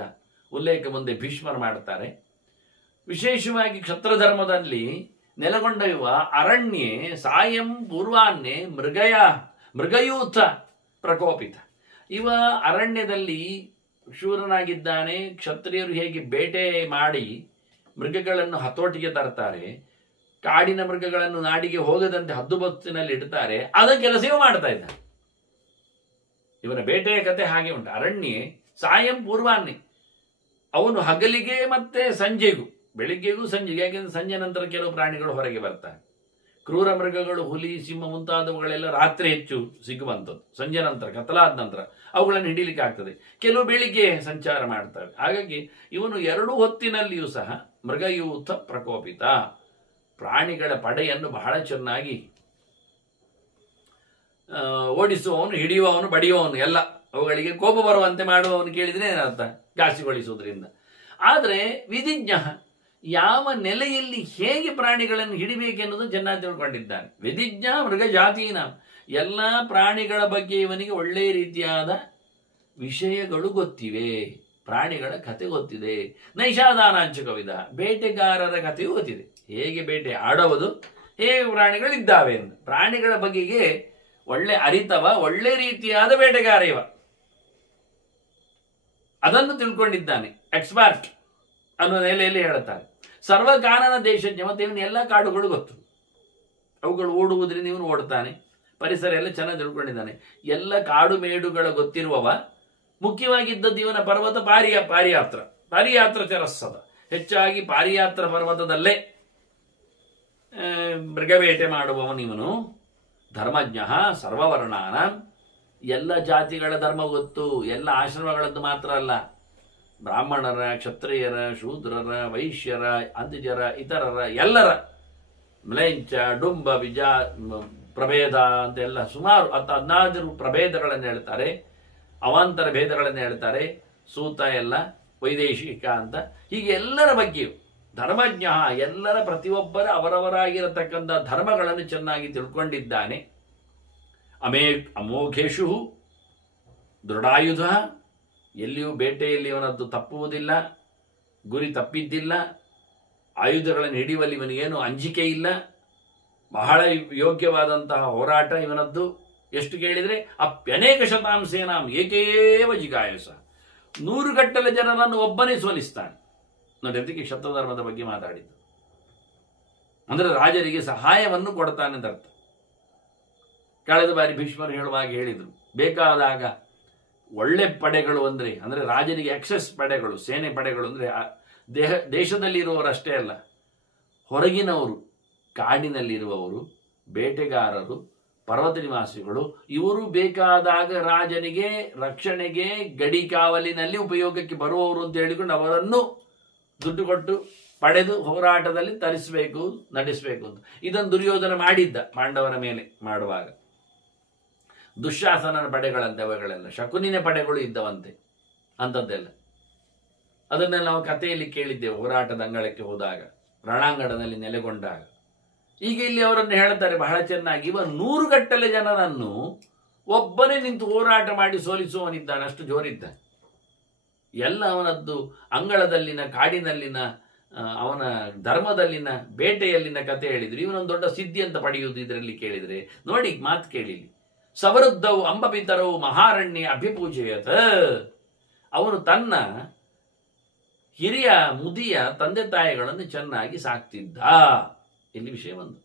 ಉಲ್ಲೇಖ ಮುಂದೆ ಭೀಷ್ಮರು ಮಾಡುತ್ತಾರೆ. ವಿಶೇಷವಾಗಿ ಕ್ಷತ್ರಧರ್ಮದಲ್ಲಿ ನೆಲೆಗೊಂಡ ಇವ ಅರಣ್ಯೆ ಸಾಯಂ ಪೂರ್ವಾನ್ಯೆ ಮೃಗಯೂಥ ಪ್ರಕೋಪಿತ. ಇವ ಅರಣ್ಯದಲ್ಲಿ ಶೂರನಾಗಿದ್ದಾನೆ. ಕ್ಷತ್ರಿಯರು ಹೇಗೆ ಬೇಟೆ ಮಾಡಿ ಮೃಗಗಳನ್ನು ಹತೋಟಿಗೆ ತರ್ತಾರೆ, ಕಾಡಿನ ಮೃಗಗಳನ್ನು ನಾಡಿಗೆ ಹೋಗದಂತೆ ಹದ್ದುಬಸ್ತಿನಲ್ಲಿ ಇಡ್ತಾರೆ, ಅದ ಕೆಲಸವೂ ಮಾಡ್ತಾ ಇದ್ದಾನೆ. ಇವನ ಬೇಟೆಯ ಕತೆ ಹಾಗೆ ಉಂಟು. ಅರಣ್ಯೆ ಸಾಯಂ ಪೂರ್ವಾನ್ನೇ, ಅವನು ಹಗಲಿಗೆ ಮತ್ತೆ ಸಂಜೆಗೂ, ಬೆಳಿಗ್ಗೆಗೂ ಸಂಜೆಗೆ, ಯಾಕೆಂದ್ರೆ ಸಂಜೆ ನಂತರ ಕೆಲವು ಪ್ರಾಣಿಗಳು ಹೊರಗೆ ಬರ್ತಾರೆ. ಕ್ರೂರ ಮೃಗಗಳು, ಹುಲಿ, ಸಿಂಹ ಮುಂತಾದವುಗಳೆಲ್ಲ ರಾತ್ರಿ ಹೆಚ್ಚು ಸಿಗುವಂಥದ್ದು. ಸಂಜೆ ನಂತರ, ಕತ್ತಲಾದ ನಂತರ ಅವುಗಳನ್ನು ಹಿಡಿಲಿಕ್ಕೆ ಆಗ್ತದೆ. ಕೆಲವು ಬೆಳಿಗ್ಗೆ ಸಂಚಾರ ಮಾಡ್ತವೆ. ಹಾಗಾಗಿ ಇವನು 2 ಹೊತ್ತಿನಲ್ಲಿಯೂ ಸಹ ಮೃಗಯೂಥ ಪ್ರಕೋಪಿತ, ಪ್ರಾಣಿಗಳ ಪಡೆಯನ್ನು ಬಹಳ ಚೆನ್ನಾಗಿ ಓಡಿಸುವವನು, ಹಿಡಿಯುವವನು, ಬಡಿಯುವವನು, ಎಲ್ಲ ಅವುಗಳಿಗೆ ಕೋಪ ಬರುವಂತೆ ಮಾಡುವವನು. ಕೇಳಿದ್ರೆ ಏನರ್ಥ? ಘಾಸಿಗೊಳಿಸುವುದರಿಂದ. ಆದರೆ ವಿಧಿಜ್ಞ ಯಾವ ನೆಲೆಯಲ್ಲಿ ಹೇಗೆ ಪ್ರಾಣಿಗಳನ್ನು ಹಿಡಿಬೇಕೆನ್ನುವುದು ಚೆನ್ನಾಗಿ ತಿಳ್ಕೊಂಡಿದ್ದಾನೆ. ವಿಧಿಜ್ಞ ಮೃಗ ಜಾತೀನ, ಎಲ್ಲ ಪ್ರಾಣಿಗಳ ಬಗ್ಗೆ ಇವನಿಗೆ ಒಳ್ಳೆಯ ರೀತಿಯಾದ ವಿಷಯಗಳು ಗೊತ್ತಿವೆ, ಪ್ರಾಣಿಗಳ ಕತೆ ಗೊತ್ತಿದೆ. ನೈಷಾದಾನಾಂಚಕ ವಿಧ, ಬೇಟೆಗಾರರ ಕಥೆಯೂ ಗೊತ್ತಿದೆ, ಹೇಗೆ ಬೇಟೆ ಆಡುವುದು, ಹೇಗೆ ಪ್ರಾಣಿಗಳಿದ್ದಾವೆ ಎಂದು. ಪ್ರಾಣಿಗಳ ಬಗೆಗೆ ಒಳ್ಳೆ ಅರಿತವ, ಒಳ್ಳೆ ರೀತಿಯಾದ ಬೇಟೆಗಾರ ಇವ, ಅದನ್ನು ತಿಳ್ಕೊಂಡಿದ್ದಾನೆ. ಎಕ್ಸ್ಪರ್ಟ್ ಅನ್ನೋ ನೆಲೆಯಲ್ಲಿ ಹೇಳುತ್ತಾರೆ. ಸರ್ವಕಾನನ ದೇಶಜ್ಞ, ಮತ್ತೆ ಇವನು ಎಲ್ಲ ಕಾಡುಗಳು ಗೊತ್ತು, ಅವುಗಳು ಓಡುವುದ್ರಿಂದ ಇವನು ಓಡ್ತಾನೆ. ಪರಿಸರ ಎಲ್ಲ ಚೆನ್ನಾಗಿ ತಿಳ್ಕೊಂಡಿದ್ದಾನೆ. ಎಲ್ಲ ಕಾಡು ಮೇಡುಗಳ ಗೊತ್ತಿರುವವ. ಮುಖ್ಯವಾಗಿದ್ದದ್ದು ಇವನ ಪರ್ವತ ಪಾರಿಯಾತ್ರ ಚರಸ್ಸದ, ಹೆಚ್ಚಾಗಿ ಪಾರಿಯಾತ್ರ ಪರ್ವತದಲ್ಲೇ ಮೃಗಬೇಟೆ ಮಾಡುವವನು ಇವನು. ಧರ್ಮಜ್ಞ ಸರ್ವವರ್ಣಾನ, ಎಲ್ಲ ಜಾತಿಗಳ ಧರ್ಮ ಗೊತ್ತು, ಎಲ್ಲ ಆಶ್ರಮಗಳದ್ದು ಮಾತ್ರ ಅಲ್ಲ, ಬ್ರಾಹ್ಮಣರ, ಕ್ಷತ್ರಿಯರ, ಶೂದ್ರರ, ವೈಶ್ಯರ, ಅಂದಿಜರ, ಇತರರ, ಎಲ್ಲರ, ಮ್ಲೇಂಚ, ಡುಂಬ, ಪ್ರಭೇದ ಅಂತೆಲ್ಲ ಸುಮಾರು 14 ಪ್ರಭೇದಗಳನ್ನು ಹೇಳ್ತಾರೆ. ಅವಾಂತರ ಭೇದಗಳನ್ನು ಹೇಳ್ತಾರೆ. ಸೂತ ಎಲ್ಲ ವೈದೇಶಿಕ ಅಂತ, ಹೀಗೆ ಎಲ್ಲರ ಬಗ್ಗೆಯೂ ಧರ್ಮಜ್ಞ, ಎಲ್ಲರ ಪ್ರತಿಯೊಬ್ಬರ ಅವರವರಾಗಿರತಕ್ಕಂಥ ಧರ್ಮಗಳನ್ನು ಚೆನ್ನಾಗಿ ತಿಳ್ಕೊಂಡಿದ್ದಾನೆ. ಅಮೋಘೇಶು ದೃಢಾಯುಧ, ಎಲ್ಲಿಯೂ ಬೇಟೆಯಲ್ಲಿ ಇವನದ್ದು ತಪ್ಪುವುದಿಲ್ಲ, ಗುರಿ ತಪ್ಪಿದ್ದಿಲ್ಲ, ಆಯುಧಗಳನ್ನು ಹಿಡಿಯುವಲ್ಲಿ ಇವನಿಗೇನು ಅಂಜಿಕೆ ಇಲ್ಲ, ಬಹಳ ಯೋಗ್ಯವಾದಂತಹ ಹೋರಾಟ ಇವನದ್ದು. ಎಷ್ಟು ಕೇಳಿದರೆ ಅಪ್ಯನೇಕ ಶತಾಂಶೇನಾಂ ಏಕೇವ ಜಿಗಾಯಸ, 100 ಗಟ್ಟಲೆ ಜನರನ್ನು ಒಬ್ಬನೇ ಸೋಲಿಸ್ತಾನೆ. ನೋಡಿ, ಅದಕ್ಕೆ ಕ್ಷತ್ರಧರ್ಮದ ಬಗ್ಗೆ ಮಾತಾಡಿದ್ದು. ಅಂದ್ರೆ ರಾಜರಿಗೆ ಸಹಾಯವನ್ನು ಕೊಡ್ತಾನೆ ಅಂತ ಅರ್ಥ. ಕಳೆದ ಬಾರಿ ಭೀಷ್ಮರು ಹೇಳುವಾಗ ಹೇಳಿದ್ರು, ಬೇಕಾದಾಗ ಒಳ್ಳೆ ಪಡೆಗಳು ಅಂದ್ರೆ ರಾಜನಿಗೆ ಎಕ್ಸೆಸ್ ಪಡೆಗಳು, ಸೇನೆ ಪಡೆಗಳು ಅಂದ್ರೆ ದೇಶದಲ್ಲಿರುವವರಷ್ಟೇ ಅಲ್ಲ, ಹೊರಗಿನವರು, ಕಾಡಿನಲ್ಲಿರುವವರು, ಬೇಟೆಗಾರರು, ಪರ್ವತ ನಿವಾಸಿಗಳು, ಇವರು ಬೇಕಾದಾಗ ರಾಜನಿಗೆ ರಕ್ಷಣೆಗೆ ಗಡಿ ಕಾವಲಿನಲ್ಲಿ ಉಪಯೋಗಕ್ಕೆ ಬರುವವರು ಅಂತ ಹೇಳಿಕೊಂಡು ಅವರನ್ನು ದುಡ್ಡು ಕೊಟ್ಟು ಪಡೆದು ಹೋರಾಟದಲ್ಲಿ ತರಿಸಬೇಕು, ನಡೆಸಬೇಕು ಅಂತ. ಇದನ್ನು ದುರ್ಯೋಧನ ಮಾಡಿದ್ದ ಪಾಂಡವರ ಮೇಲೆ ಮಾಡುವಾಗ. ದುಶ್ಯಾಸನನ ಪಡೆಗಳಂತೆ ಅವುಗಳೆಲ್ಲ, ಶಕುನಿನ ಪಡೆಗಳು ಇದ್ದವಂತೆ ಅಂಥದ್ದೆಲ್ಲ. ಅದನ್ನೆಲ್ಲ ನಾವು ಕಥೆಯಲ್ಲಿ ಕೇಳಿದ್ದೇವೆ, ಹೋರಾಟದ ಅಂಗಳಕ್ಕೆ ಹೋದಾಗ, ರಣಾಂಗಣದಲ್ಲಿ ನೆಲೆಗೊಂಡಾಗ. ಈಗ ಇಲ್ಲಿ ಅವರನ್ನು ಹೇಳ್ತಾರೆ ಬಹಳ ಚೆನ್ನಾಗಿ, ಇವ 100 ಗಟ್ಟಲೆ ಜನರನ್ನು ಒಬ್ಬನೇ ನಿಂತು ಹೋರಾಟ ಮಾಡಿ ಸೋಲಿಸುವವನಿದ್ದಾನೆ, ಅಷ್ಟು ಜೋರಿದ್ದ. ಎಲ್ಲ ಅವನದ್ದು ಅಂಗಳದಲ್ಲಿನ, ಕಾಡಿನಲ್ಲಿನ, ಅವನ ಧರ್ಮದಲ್ಲಿನ, ಬೇಟೆಯಲ್ಲಿನ ಕತೆ ಹೇಳಿದ್ರು. ಇವನೊಂದು ದೊಡ್ಡ ಸಿದ್ಧಿ ಅಂತ ಪಡೆಯುವುದು ಇದರಲ್ಲಿ ಕೇಳಿದರೆ ನೋಡಿ, ಮಾತು ಕೇಳಿಲಿ. ಸವೃದ್ಧವು ಅಂಬಪಿತರವು ಮಹಾರಣ್ಯ ಅಭಿಪೂಜೆಯತ, ಅವನು ತನ್ನ ಹಿರಿಯ ಮುದಿಯ ತಂದೆ ತಾಯಿಗಳನ್ನು ಚೆನ್ನಾಗಿ ಸಾಕ್ತಿದ್ದ. ಇಲ್ಲಿ ವಿಷಯ ಒಂದು,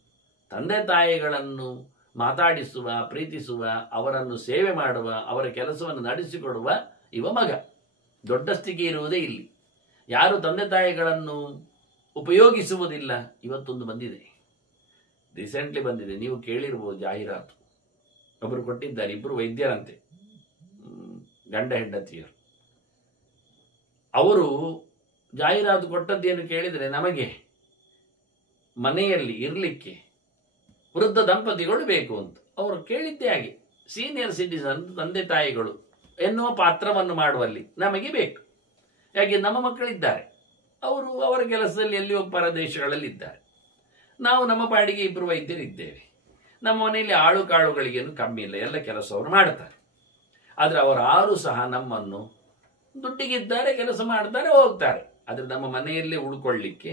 ತಂದೆ ತಾಯಿಗಳನ್ನು ಮಾತಾಡಿಸುವ, ಪ್ರೀತಿಸುವ, ಅವರನ್ನು ಸೇವೆ ಮಾಡುವ, ಅವರ ಕೆಲಸವನ್ನು ನಡೆಸಿಕೊಡುವ ಇವ ಮಗ. ದೊಡ್ಡ ಸ್ಥಿತಿ ಇರುವುದೇ ಇಲ್ಲಿ. ಯಾರು ತಂದೆ ತಾಯಿಗಳನ್ನು ಉಪಯೋಗಿಸುವುದಿಲ್ಲ, ಇವತ್ತೊಂದು ಬಂದಿದೆ, ರೀಸೆಂಟ್ಲಿ ಬಂದಿದೆ, ನೀವು ಕೇಳಿರ್ಬೋದು, ಜಾಹೀರಾತು. ಒಬ್ಬರು ಕೊಟ್ಟಿದ್ದಾರೆ, 2 ವೈದ್ಯರಂತೆ, ಗಂಡ ಹೆಂಡತಿಯರು. ಅವರು ಜಾಹೀರಾತು ಕೊಟ್ಟದ್ದೇನು ಕೇಳಿದರೆ, ನಮಗೆ ಮನೆಯಲ್ಲಿ ಇರಲಿಕ್ಕೆ ವೃದ್ಧ ದಂಪತಿಗಳು ಬೇಕು ಅಂತ. ಅವರು ಕೇಳಿದ್ದೇ ಹಾಗೆ, ಸೀನಿಯರ್ ಸಿಟಿಸನ್ ತಂದೆ ತಾಯಿಗಳು ಎನ್ನುವ ಪಾತ್ರವನ್ನು ಮಾಡುವಲ್ಲಿ ನಮಗೆ ಬೇಕು. ಯಾಕೆ, ನಮ್ಮ ಮಕ್ಕಳಿದ್ದಾರೆ, ಅವರು ಅವರ ಕೆಲಸದಲ್ಲಿ ಎಲ್ಲಿಯೋ ಪರದೇಶಗಳಲ್ಲಿ ಇದ್ದಾರೆ, ನಾವು ನಮ್ಮ ಪಾಡಿಗೆ 2 ವೈದ್ಯರಿದ್ದೇವೆ. ನಮ್ಮ ಮನೆಯಲ್ಲಿ ಆಳು ಕಾಳುಗಳಿಗೇನು ಕಮ್ಮಿ ಇಲ್ಲ, ಎಲ್ಲ ಕೆಲಸವರು ಮಾಡ್ತಾರೆ. ಆದರೆ ಅವರಾರು ಸಹ ನಮ್ಮನ್ನು ದುಡ್ಡಿಗಿದ್ದಾರೆ, ಕೆಲಸ ಮಾಡ್ತಾರೆ, ಹೋಗ್ತಾರೆ. ಆದರೆ ನಮ್ಮ ಮನೆಯಲ್ಲೇ ಉಳ್ಕೊಳ್ಳಿಕ್ಕೆ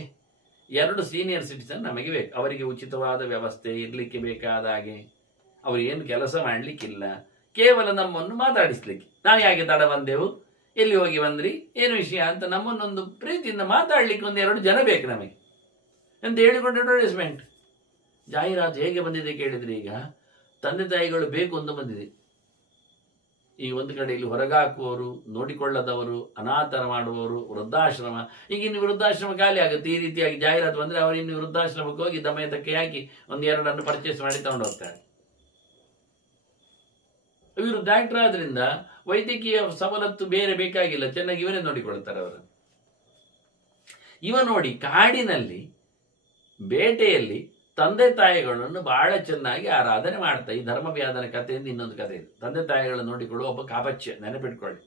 2 ಸೀನಿಯರ್ ಸಿಟಿಸನ್ ನಮಗೆ ಬೇಕು. ಅವರಿಗೆ ಉಚಿತವಾದ ವ್ಯವಸ್ಥೆ ಇರಲಿಕ್ಕೆ ಬೇಕಾದ ಹಾಗೆ, ಅವರು ಏನು ಕೆಲಸ ಮಾಡಲಿಕ್ಕಿಲ್ಲ, ಕೇವಲ ನಮ್ಮನ್ನು ಮಾತಾಡಿಸ್ಲಿಕ್ಕೆ. ನಾವು ಯಾಕೆ ತಡ ಬಂದೆವು, ಎಲ್ಲಿ ಹೋಗಿ ಬಂದ್ರಿ, ಏನು ವಿಷಯ ಅಂತ ನಮ್ಮನ್ನೊಂದು ಪ್ರೀತಿಯಿಂದ ಮಾತಾಡ್ಲಿಕ್ಕೆ ಒಂದೆರಡು ಜನ ಬೇಕು ನಮಗೆ ಅಂತ ಹೇಳಿಕೊಂಡು ಅಡ್ವರ್ಟೈಸ್ಮೆಂಟ್. ಜಾಹೀರಾತು ಹೇಗೆ ಬಂದಿದೆ ಕೇಳಿದ್ರೆ, ಈಗ ತಂದೆ ತಾಯಿಗಳು ಬೇಕು ಅಂತ ಬಂದಿದೆ. ಈ ಒಂದು ಕಡೆಯಲ್ಲಿ ಹೊರಗಾಕುವವರು, ನೋಡಿಕೊಳ್ಳದವರು, ಅನಾಥರ ಮಾಡುವವರು, ವೃದ್ಧಾಶ್ರಮ. ಈಗ ಇನ್ನು ವೃದ್ಧಾಶ್ರಮ ಖಾಲಿ ಆಗುತ್ತೆ ಈ ರೀತಿಯಾಗಿ ಜಾಹೀರಾತು ಬಂದರೆ. ಅವರು ಇನ್ನು ವೃದ್ಧಾಶ್ರಮಕ್ಕೆ ಹೋಗಿ ದಮಯತಕ್ಕೆ ಹಾಕಿ ಒಂದೆರಡನ್ನು ಪರ್ಚೇಸ್ ಮಾಡಿ ತಗೊಂಡು ಹೋಗ್ತಾರೆ. ಇವರು ಡಾಕ್ಟರ್ ಆದ್ರಿಂದ ವೈದ್ಯಕೀಯ ಸವಲತ್ತು ಬೇರೆ ಬೇಕಾಗಿಲ್ಲ, ಚೆನ್ನಾಗಿ ಇವರೇ ನೋಡಿಕೊಳ್ತಾರೆ ಅವರನ್ನು. ಇವ ನೋಡಿ, ಕಾಡಿನಲ್ಲಿ ಬೇಟೆಯಲ್ಲಿ ತಂದೆ ತಾಯಿಗಳನ್ನು ಬಹಳ ಚೆನ್ನಾಗಿ ಆರಾಧನೆ ಮಾಡ್ತಾ. ಈ ಧರ್ಮವ್ಯಾಧನ ಕಥೆಯಿಂದ ಇನ್ನೊಂದು ಕಥೆ ಇದೆ. ತಂದೆ ತಾಯಿಗಳನ್ನು ನೋಡಿಕೊಳ್ಳುವ ಒಬ್ಬ ಕಾಪಚ್ಯ, ನೆನಪಿಟ್ಕೊಳ್ಳಿ.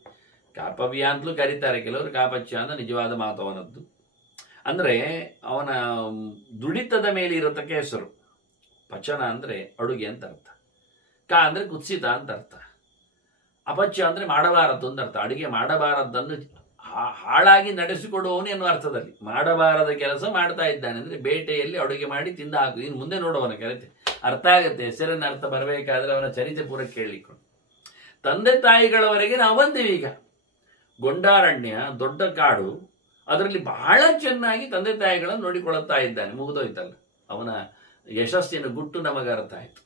ಕಾಪವ್ಯ ಅಂತಲೂ ಕರೀತಾರೆ ಕೆಲವರು. ಕಾಪಚ್ಯ ಅಂದ್ರೆ ನಿಜವಾದ ಮಾತು ಅವನದ್ದು. ಅಂದ್ರೆ ಅವನ ದುಡಿತದ ಮೇಲೆ ಇರತಕ್ಕ ಹೆಸರು. ಪಚನ ಅಂದ್ರೆ ಅಡುಗೆ ಅಂತ ಅರ್ಥ. ಕ ಅಂದ್ರೆ ಕುತ್ಸಿತ ಅಂತ ಅರ್ಥ. ಅಪಚ್ಯ ಅಂದ್ರೆ ಮಾಡಬಾರದು ಅಂತ ಅರ್ಥ. ಅಡುಗೆ ಮಾಡಬಾರದನ್ನು ಹಾಳಾಗಿ ನಡೆಸಿಕೊಡುವವನು ಎನ್ನುವ ಅರ್ಥದಲ್ಲಿ. ಮಾಡಬಾರದ ಕೆಲಸ ಮಾಡ್ತಾ ಇದ್ದಾನೆ ಅಂದ್ರೆ ಬೇಟೆಯಲ್ಲಿ ಅಡುಗೆ ಮಾಡಿ ತಿಂದ ಹಾಕು. ಇನ್ನು ಮುಂದೆ ನೋಡುವವನ ಕರೆತೆ ಅರ್ಥ ಆಗುತ್ತೆ. ಹೆಸರಿನ ಅರ್ಥ ಬರಬೇಕಾದ್ರೆ ಅವನ ಚರಿತೆ ಪೂರ ಕೇಳಲಿಕ್ಕೆ. ತಂದೆ ತಾಯಿಗಳವರೆಗೆ ನಾವು ಬಂದೀವಿ. ಈಗ ಗೊಂಡಾರಣ್ಯ ದೊಡ್ಡ ಕಾಡು, ಅದರಲ್ಲಿ ಬಹಳ ಚೆನ್ನಾಗಿ ತಂದೆ ತಾಯಿಗಳನ್ನು ನೋಡಿಕೊಳ್ಳುತ್ತಾ ಇದ್ದಾನೆ. ಮುಗಿದೋಯ್ತಲ್ಲ, ಅವನ ಯಶಸ್ಸಿನ ಗುಟ್ಟು ನಮಗೆ ಅರ್ಥ ಆಯ್ತು.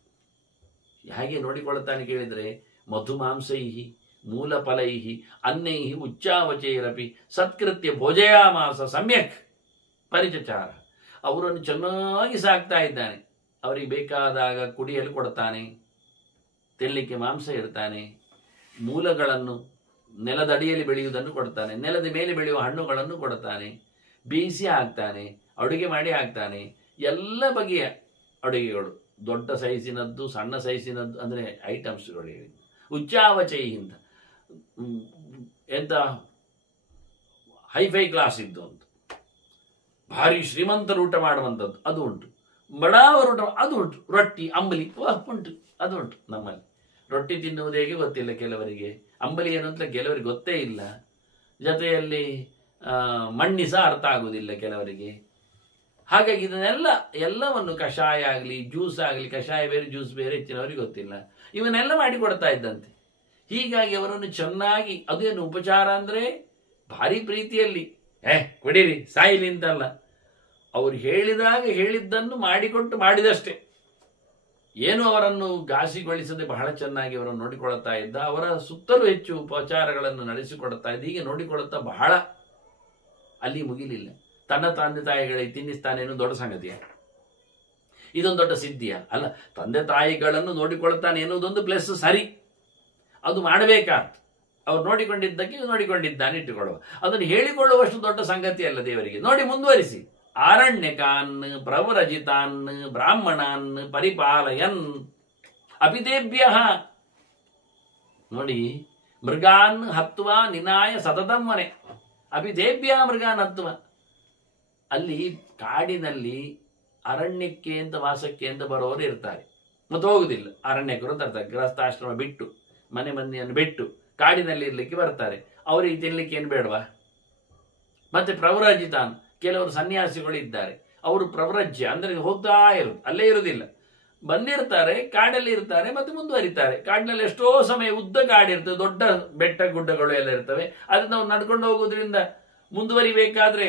ಹೇಗೆ ನೋಡಿಕೊಳ್ಳುತ್ತಾನೆ ಕೇಳಿದ್ರೆ, ಮಧುಮಾಂಸೈಹಿ ಮೂಲ ಫಲೈಹಿ ಅನ್ನೈಹಿ ಉಚ್ಚಾವಚೈರಪಿ ಸತ್ಕೃತ್ಯ ಭೋಜಯಾಮಾಸ ಸಮ್ಯಕ್ ಪರಿಚಚಾರ. ಅವರನ್ನು ಚೆನ್ನಾಗಿ ಸಾಕ್ತಾ ಇದ್ದಾನೆ. ಅವರಿಗೆ ಬೇಕಾದಾಗ ಕುಡಿಯಲು ಕೊಡ್ತಾನೆ, ತಿನ್ನಲಿಕ್ಕೆ ಮಾಂಸ ಇರ್ತಾನೆ, ಮೂಲಗಳನ್ನು ನೆಲದಡಿಯಲ್ಲಿ ಬೆಳೆಯುವುದನ್ನು ಕೊಡ್ತಾನೆ, ನೆಲದ ಮೇಲೆ ಬೆಳೆಯುವ ಹಣ್ಣುಗಳನ್ನು ಕೊಡ್ತಾನೆ, ಬೇಯಿಸಿ ಹಾಕ್ತಾನೆ, ಅಡುಗೆ ಮಾಡಿ ಹಾಕ್ತಾನೆ. ಎಲ್ಲ ಬಗೆಯ ಅಡುಗೆಗಳು, ದೊಡ್ಡ ಸೈಜಿನದ್ದು, ಸಣ್ಣ ಸೈಜಿನದ್ದು, ಅಂದರೆ ಐಟಮ್ಸ್ಗಳು. ಉಚ್ಚಾವಚೈಹಿಂದ ಎಂತ ಹೈಫೈ ಕ್ಲಾಸ್ ಇದ್ದು ಅಂತ, ಭಾರಿ ಶ್ರೀಮಂತರು ಊಟ ಮಾಡುವಂಥದ್ದು ಅದು ಉಂಟು, ಬಡಾವರು ಊಟ ಅದು ಉಂಟು. ರೊಟ್ಟಿ ಅಂಬಲಿ ಉಂಟು, ಅದು ಉಂಟು. ನಮ್ಮಲ್ಲಿ ರೊಟ್ಟಿ ತಿನ್ನುವುದು ಹೇಗೆ ಗೊತ್ತಿಲ್ಲ ಕೆಲವರಿಗೆ, ಅಂಬಲಿ ಏನು ಅಂತ ಕೆಲವರಿಗೆ ಗೊತ್ತೇ ಇಲ್ಲ. ಜೊತೆಯಲ್ಲಿ ಮಣ್ಣಿ ಸಹ ಅರ್ಥ ಆಗುವುದಿಲ್ಲ ಕೆಲವರಿಗೆ. ಹಾಗಾಗಿ ಎಲ್ಲವನ್ನು ಕಷಾಯ ಆಗಲಿ ಜ್ಯೂಸ್ ಆಗಲಿ, ಕಷಾಯ ಬೇರೆ ಜ್ಯೂಸ್ ಬೇರೆ ಹೆಚ್ಚಿನವರಿಗೆ ಗೊತ್ತಿಲ್ಲ. ಇವನ್ನೆಲ್ಲ ಮಾಡಿಕೊಡ್ತಾ ಇದ್ದಂತೆ. ಹೀಗಾಗಿ ಅವರನ್ನು ಚೆನ್ನಾಗಿ, ಅದೇನು ಉಪಚಾರ ಅಂದರೆ ಭಾರಿ ಪ್ರೀತಿಯಲ್ಲಿ, ಕುಡೀರಿ ಸಾಯಿಲಿ ಅಂತಲ್ಲ, ಅವರು ಹೇಳಿದಾಗ ಹೇಳಿದ್ದನ್ನು ಮಾಡಿಕೊಟ್ಟು ಮಾಡಿದಷ್ಟೇ. ಏನು ಅವರನ್ನು ಘಾಸಿಗೊಳಿಸದೆ ಬಹಳ ಚೆನ್ನಾಗಿ ಅವರನ್ನು ನೋಡಿಕೊಳ್ಳುತ್ತಾ ಇದ್ದ. ಅವರ ಸುತ್ತಲೂ ಹೆಚ್ಚು ಉಪಚಾರಗಳನ್ನು ನಡೆಸಿಕೊಡುತ್ತಾ ಇದ್ದ. ಹೀಗೆ ನೋಡಿಕೊಳ್ಳುತ್ತಾ ಬಹಳ, ಅಲ್ಲಿ ಮುಗಿಲಿಲ್ಲ. ತನ್ನ ತಂದೆ ತಾಯಿಗಳಿಗೆ ತಿನ್ನಿಸ್ತಾನೆ ಅನ್ನೋ ದೊಡ್ಡ ಸಂಗತಿಯ, ಇದೊಂದು ದೊಡ್ಡ ಸಿದ್ಧಿಯ ಅಲ್ಲ. ತಂದೆ ತಾಯಿಗಳನ್ನು ನೋಡಿಕೊಳ್ಳುತ್ತಾನೆ ಎನ್ನುವುದೊಂದು ಪ್ಲಸ್, ಸರಿ, ಅದು ಮಾಡಬೇಕಾದ. ಅವ್ರು ನೋಡಿಕೊಂಡಿದ್ದಕ್ಕೆ ನೋಡಿಕೊಂಡಿದ್ದಾನೆ ಇಟ್ಟುಕೊಳ್ಳುವ, ಅದನ್ನು ಹೇಳಿಕೊಳ್ಳುವಷ್ಟು ದೊಡ್ಡ ಸಂಗತಿ ಅಲ್ಲ ದೇವರಿಗೆ. ನೋಡಿ, ಮುಂದುವರಿಸಿ. ಆರಣ್ಯಕಾನ್ ಪ್ರವ್ರಜಿತಾನ್ ಬ್ರಾಹ್ಮಣಾನ್ ಪರಿಪಾಲಯನ್ ಅಪಿತೇಭ್ಯ. ನೋಡಿ, ಮೃಗಾನ್ ಹತ್ವ ನಿನಾಯ ಸತತಂ ಮನೆ ಅಪಿತೇಭ್ಯ ಮೃಗಾನ್ ಹತ್ವ. ಅಲ್ಲಿ ಕಾಡಿನಲ್ಲಿ ಅರಣ್ಯಕ್ಕೆ ಅಂತ ವಾಸಕ್ಕೆ ಅಂತ ಬರೋರು ಇರ್ತಾರೆ, ಮತ್ತು ಹೋಗುದಿಲ್ಲ. ಅರಣ್ಯಕರು ಅಂತ ಇರ್ತಾರೆ, ಗೃಹಸ್ಥಾಶ್ರಮ ಬಿಟ್ಟು ಮನೆ ಮಂದಿಯನ್ನು ಬಿಟ್ಟು ಕಾಡಿನಲ್ಲಿ ಇರ್ಲಿಕ್ಕೆ ಬರ್ತಾರೆ. ಅವರಿಗೆ ತಿನ್ಲಿಕ್ಕೆ ಏನು ಬೇಡವಾ? ಮತ್ತೆ ಪ್ರವ್ರಜಿತಾನ್, ಕೆಲವರು ಸನ್ಯಾಸಿಗಳು ಇದ್ದಾರೆ, ಅವರು ಪ್ರವ್ರಜ್ಯ ಅಂದ್ರೆ ಹೋಗ್ತಾ ಇರೋದು, ಅಲ್ಲೇ ಇರುವುದಿಲ್ಲ. ಬಂದಿರ್ತಾರೆ, ಕಾಡಲ್ಲಿ ಇರ್ತಾರೆ, ಮತ್ತೆ ಮುಂದುವರಿತಾರೆ. ಕಾಡಿನಲ್ಲಿ ಎಷ್ಟೋ ಸಮಯ ಉದ್ದ ಕಾಡಿರ್ತದೆ, ದೊಡ್ಡ ಬೆಟ್ಟ ಗುಡ್ಡಗಳು ಎಲ್ಲ ಇರ್ತವೆ. ಅದನ್ನ ನಾವು ನಡ್ಕೊಂಡು ಹೋಗೋದ್ರಿಂದ ಮುಂದುವರಿಬೇಕಾದ್ರೆ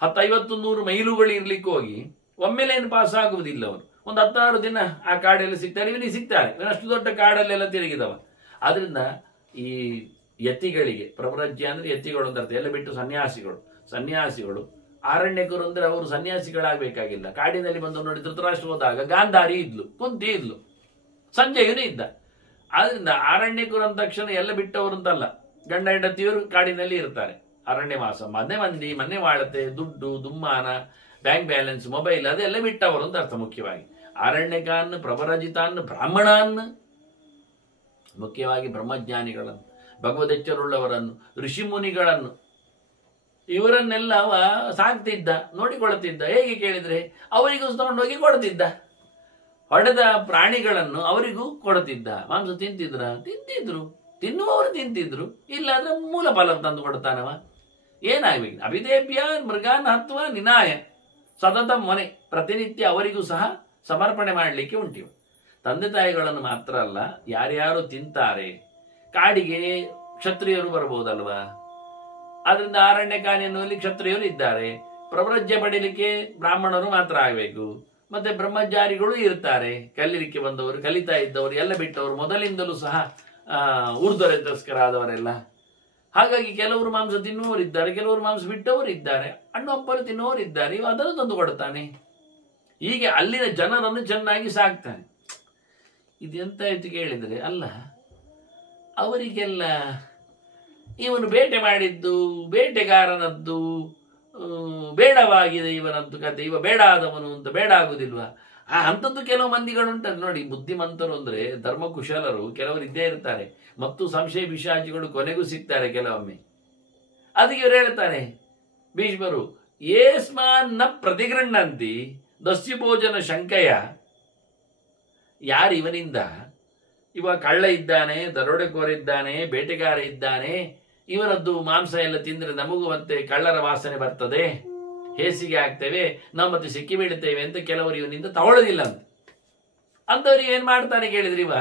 10-50-100 ಮೈಲುಗಳು ಇರ್ಲಿಕ್ಕೆ ಹೋಗಿ ಒಮ್ಮೆಲೇನು ಪಾಸ್ ಆಗುವುದಿಲ್ಲ. ಅವರು ಒಂದು 16 ದಿನ ಆ ಕಾಡಲ್ಲಿ ಸಿಗ್ತಾರೆ. ಇವನಿಗೆ ಸಿಗ್ತಾರೆ, ಇವನಷ್ಟು ದೊಡ್ಡ ಕಾಡಲ್ಲೆಲ್ಲ ತಿರುಗಿದವ. ಆದ್ರಿಂದ ಈ ಯತಿಗಳಿಗೆ, ಪ್ರವ್ರಜ್ಯ ಅಂದ್ರೆ ಯತಿಗಳು ಅಂತ ಅರ್ಥ, ಎಲ್ಲ ಬಿಟ್ಟು ಸನ್ಯಾಸಿಗಳು ಆರಣ್ಯಕರು ಅಂದ್ರೆ ಅವರು ಸನ್ಯಾಸಿಗಳಾಗಬೇಕಾಗಿಲ್ಲ. ಕಾಡಿನಲ್ಲಿ ಬಂದು ನೋಡಿ, ಧೃತರಾಷ್ಟ್ರ ಹೋದಾಗ ಗಾಂಧಾರಿ ಇದ್ಲು, ಕುಂತಿ ಇದ್ಲು, ಸಂಜಯನು ಇದ್ದ. ಆದ್ರಿಂದ ಆರಣ್ಯಕರು ಅಂದ ತಕ್ಷಣ ಎಲ್ಲ ಬಿಟ್ಟವರು ಅಂತಲ್ಲ, ಗಂಡ ಹೆಂಡತಿಯವರು ಕಾಡಿನಲ್ಲಿ ಇರ್ತಾರೆ. ಅರಣ್ಯ ಮಾಸ, ಮನೆ ವಾಳತೆ, ದುಡ್ಡು ದುಮ್ಮಾನ, ಬ್ಯಾಂಕ್ ಬ್ಯಾಲೆನ್ಸ್, ಮೊಬೈಲ್ ಅದೆಲ್ಲ ಬಿಟ್ಟವರು ಅಂತ ಅರ್ಥ. ಮುಖ್ಯವಾಗಿ ಆರಣ್ಯಕಾನ್ ಪ್ರವರಜಿತಾನ್ ಬ್ರಾಹ್ಮಣಾನ್, ಮುಖ್ಯವಾಗಿ ಬ್ರಹ್ಮಜ್ಞಾನಿಗಳನ್ನು, ಭಗವದೆಚ್ಚರುಳ್ಳವರನ್ನು, ಋಷಿಮುನಿಗಳನ್ನು, ಇವರನ್ನೆಲ್ಲ ಸಾಕ್ತಿದ್ದ, ನೋಡಿಕೊಳ್ಳುತ್ತಿದ್ದ. ಹೇಗೆ ಕೇಳಿದ್ರೆ, ಅವರಿಗೂ ತಗೊಂಡೋಗಿ ಕೊಡ್ತಿದ್ದ. ಹೊಡೆದ ಪ್ರಾಣಿಗಳನ್ನು ಅವರಿಗೂ ಕೊಡುತ್ತಿದ್ದ. ಮಾಂಸ ತಿಂತಿದ್ರು, ತಿನ್ನುವವರು ತಿಂತಿದ್ರು, ಇಲ್ಲಾಂದ್ರೆ ಮೂಲ ಫಲ ತಂದು ಕೊಡ್ತಾನವ. ಏನಾಗ್ಬೇಕು? ಅಭಿದೇಭ್ಯ ಮೃಗಾನ್ ಹತ್ವ ನಿನಾಯ ಸತತ ಮನೆ, ಪ್ರತಿನಿತ್ಯ ಅವರಿಗೂ ಸಹ ಸಮರ್ಪಣೆ ಮಾಡಲಿಕ್ಕೆ ಉಂಟಿವ. ತಂದೆ ತಾಯಿಗಳನ್ನು ಮಾತ್ರ ಅಲ್ಲ, ಯಾರ್ಯಾರು ತಿಂತಾರೆ. ಕಾಡಿಗೆ ಕ್ಷತ್ರಿಯರು ಬರ್ಬೋದಲ್ವಾ, ಆದ್ರಿಂದ ಆರಣ್ಯಕಾನಿ ಎನ್ನುವಲ್ಲಿ ಕ್ಷತ್ರಿಯರು ಇದ್ದಾರೆ. ಪ್ರವ್ರಜ್ಯ ಪಡೀಲಿಕ್ಕೆ ಬ್ರಾಹ್ಮಣರು ಮಾತ್ರ ಆಗಬೇಕು. ಮತ್ತೆ ಬ್ರಹ್ಮಚಾರಿಗಳು ಇರ್ತಾರೆ, ಕಲೀಲಿಕ್ಕೆ ಬಂದವರು, ಕಲಿತಾ ಇದ್ದವರು, ಎಲ್ಲ ಬಿಟ್ಟವರು, ಮೊದಲಿಂದಲೂ ಸಹ ಊರ್ಧ್ವರೇತಸ್ಕರಾದವರೆಲ್ಲ. ಹಾಗಾಗಿ ಕೆಲವರು ಮಾಂಸ ತಿನ್ನುವವರಿದ್ದಾರೆ, ಕೆಲವರು ಮಾಂಸ ಬಿಟ್ಟವರು ಇದ್ದಾರೆ, ಹಣ್ಣು ಹಂಪಲು ತಿನ್ನುವವರು ಇದ್ದಾರೆ. ಇವ ಅದನ್ನು ತಂದು ಕೊಡ್ತಾನೆ. ಹೀಗೆ ಅಲ್ಲಿನ ಜನರನ್ನು ಚೆನ್ನಾಗಿ ಸಾಕ್ತಾನೆ. ಇದೆಂತ ಆಯ್ತು ಕೇಳಿದರೆ, ಅಲ್ಲ ಅವರಿಗೆಲ್ಲ ಇವನು ಬೇಟೆ ಮಾಡಿದ್ದು, ಬೇಟೆಗಾರನದ್ದು ಬೇಡವಾಗಿದೆ ಇವನದ್ದು ಕತೆ, ಇವ ಬೇಡ ಆದವನು ಅಂತ ಬೇಡ ಆಗುದಿಲ್ವಾ? ಅಂಥದ್ದು ಕೆಲವು ಮಂದಿಗಳುಂಟಲ್ಲ ನೋಡಿ. ಬುದ್ಧಿಮಂತರು ಅಂದ್ರೆ ಧರ್ಮಕುಶಲರು ಕೆಲವರು ಇದ್ದೇ ಇರ್ತಾರೆ, ಮತ್ತು ಸಂಶಯ ಪಿಶಾಚಿಗಳು ಕೊನೆಗೂ ಸಿಗ್ತಾರೆ ಕೆಲವೊಮ್ಮೆ. ಅದಕ್ಕೆ ಇವರು ಹೇಳ್ತಾರೆ ಭೀಷ್ಮರು, ಏಸ್ಮಾನ್ ನ ಪ್ರತಿಗೃಹಂತಿ ದಸ್ಯುಭೋಜನ ಶಂಕೆಯ. ಯಾರು ಇವನಿಂದ, ಇವ ಕಳ್ಳ ಇದ್ದಾನೆ, ದರೋಡೆಕೋರಿದ್ದಾನೆ, ಬೇಟೆಗಾರ ಇದ್ದಾನೆ, ಇವನದ್ದು ಮಾಂಸ ಎಲ್ಲ ತಿಂದ್ರೆ ನಮಗೂ ಮತ್ತೆ ಕಳ್ಳರ ವಾಸನೆ ಬರ್ತದೆ, ಹೇಸಿಗೆ ಆಗ್ತೇವೆ, ನಾವು ಮತ್ತೆ ಸಿಕ್ಕಿ ಬೀಳ್ತೇವೆ ಅಂತ ಕೆಲವರು ಇವನಿಂದ ತಗೊಳ್ಳೋದಿಲ್ಲ ಅಂತ. ಅಂಥವ್ರಿಗೆ ಏನ್ ಮಾಡ್ತಾನೆ ಕೇಳಿದ್ರಿ, ಇವ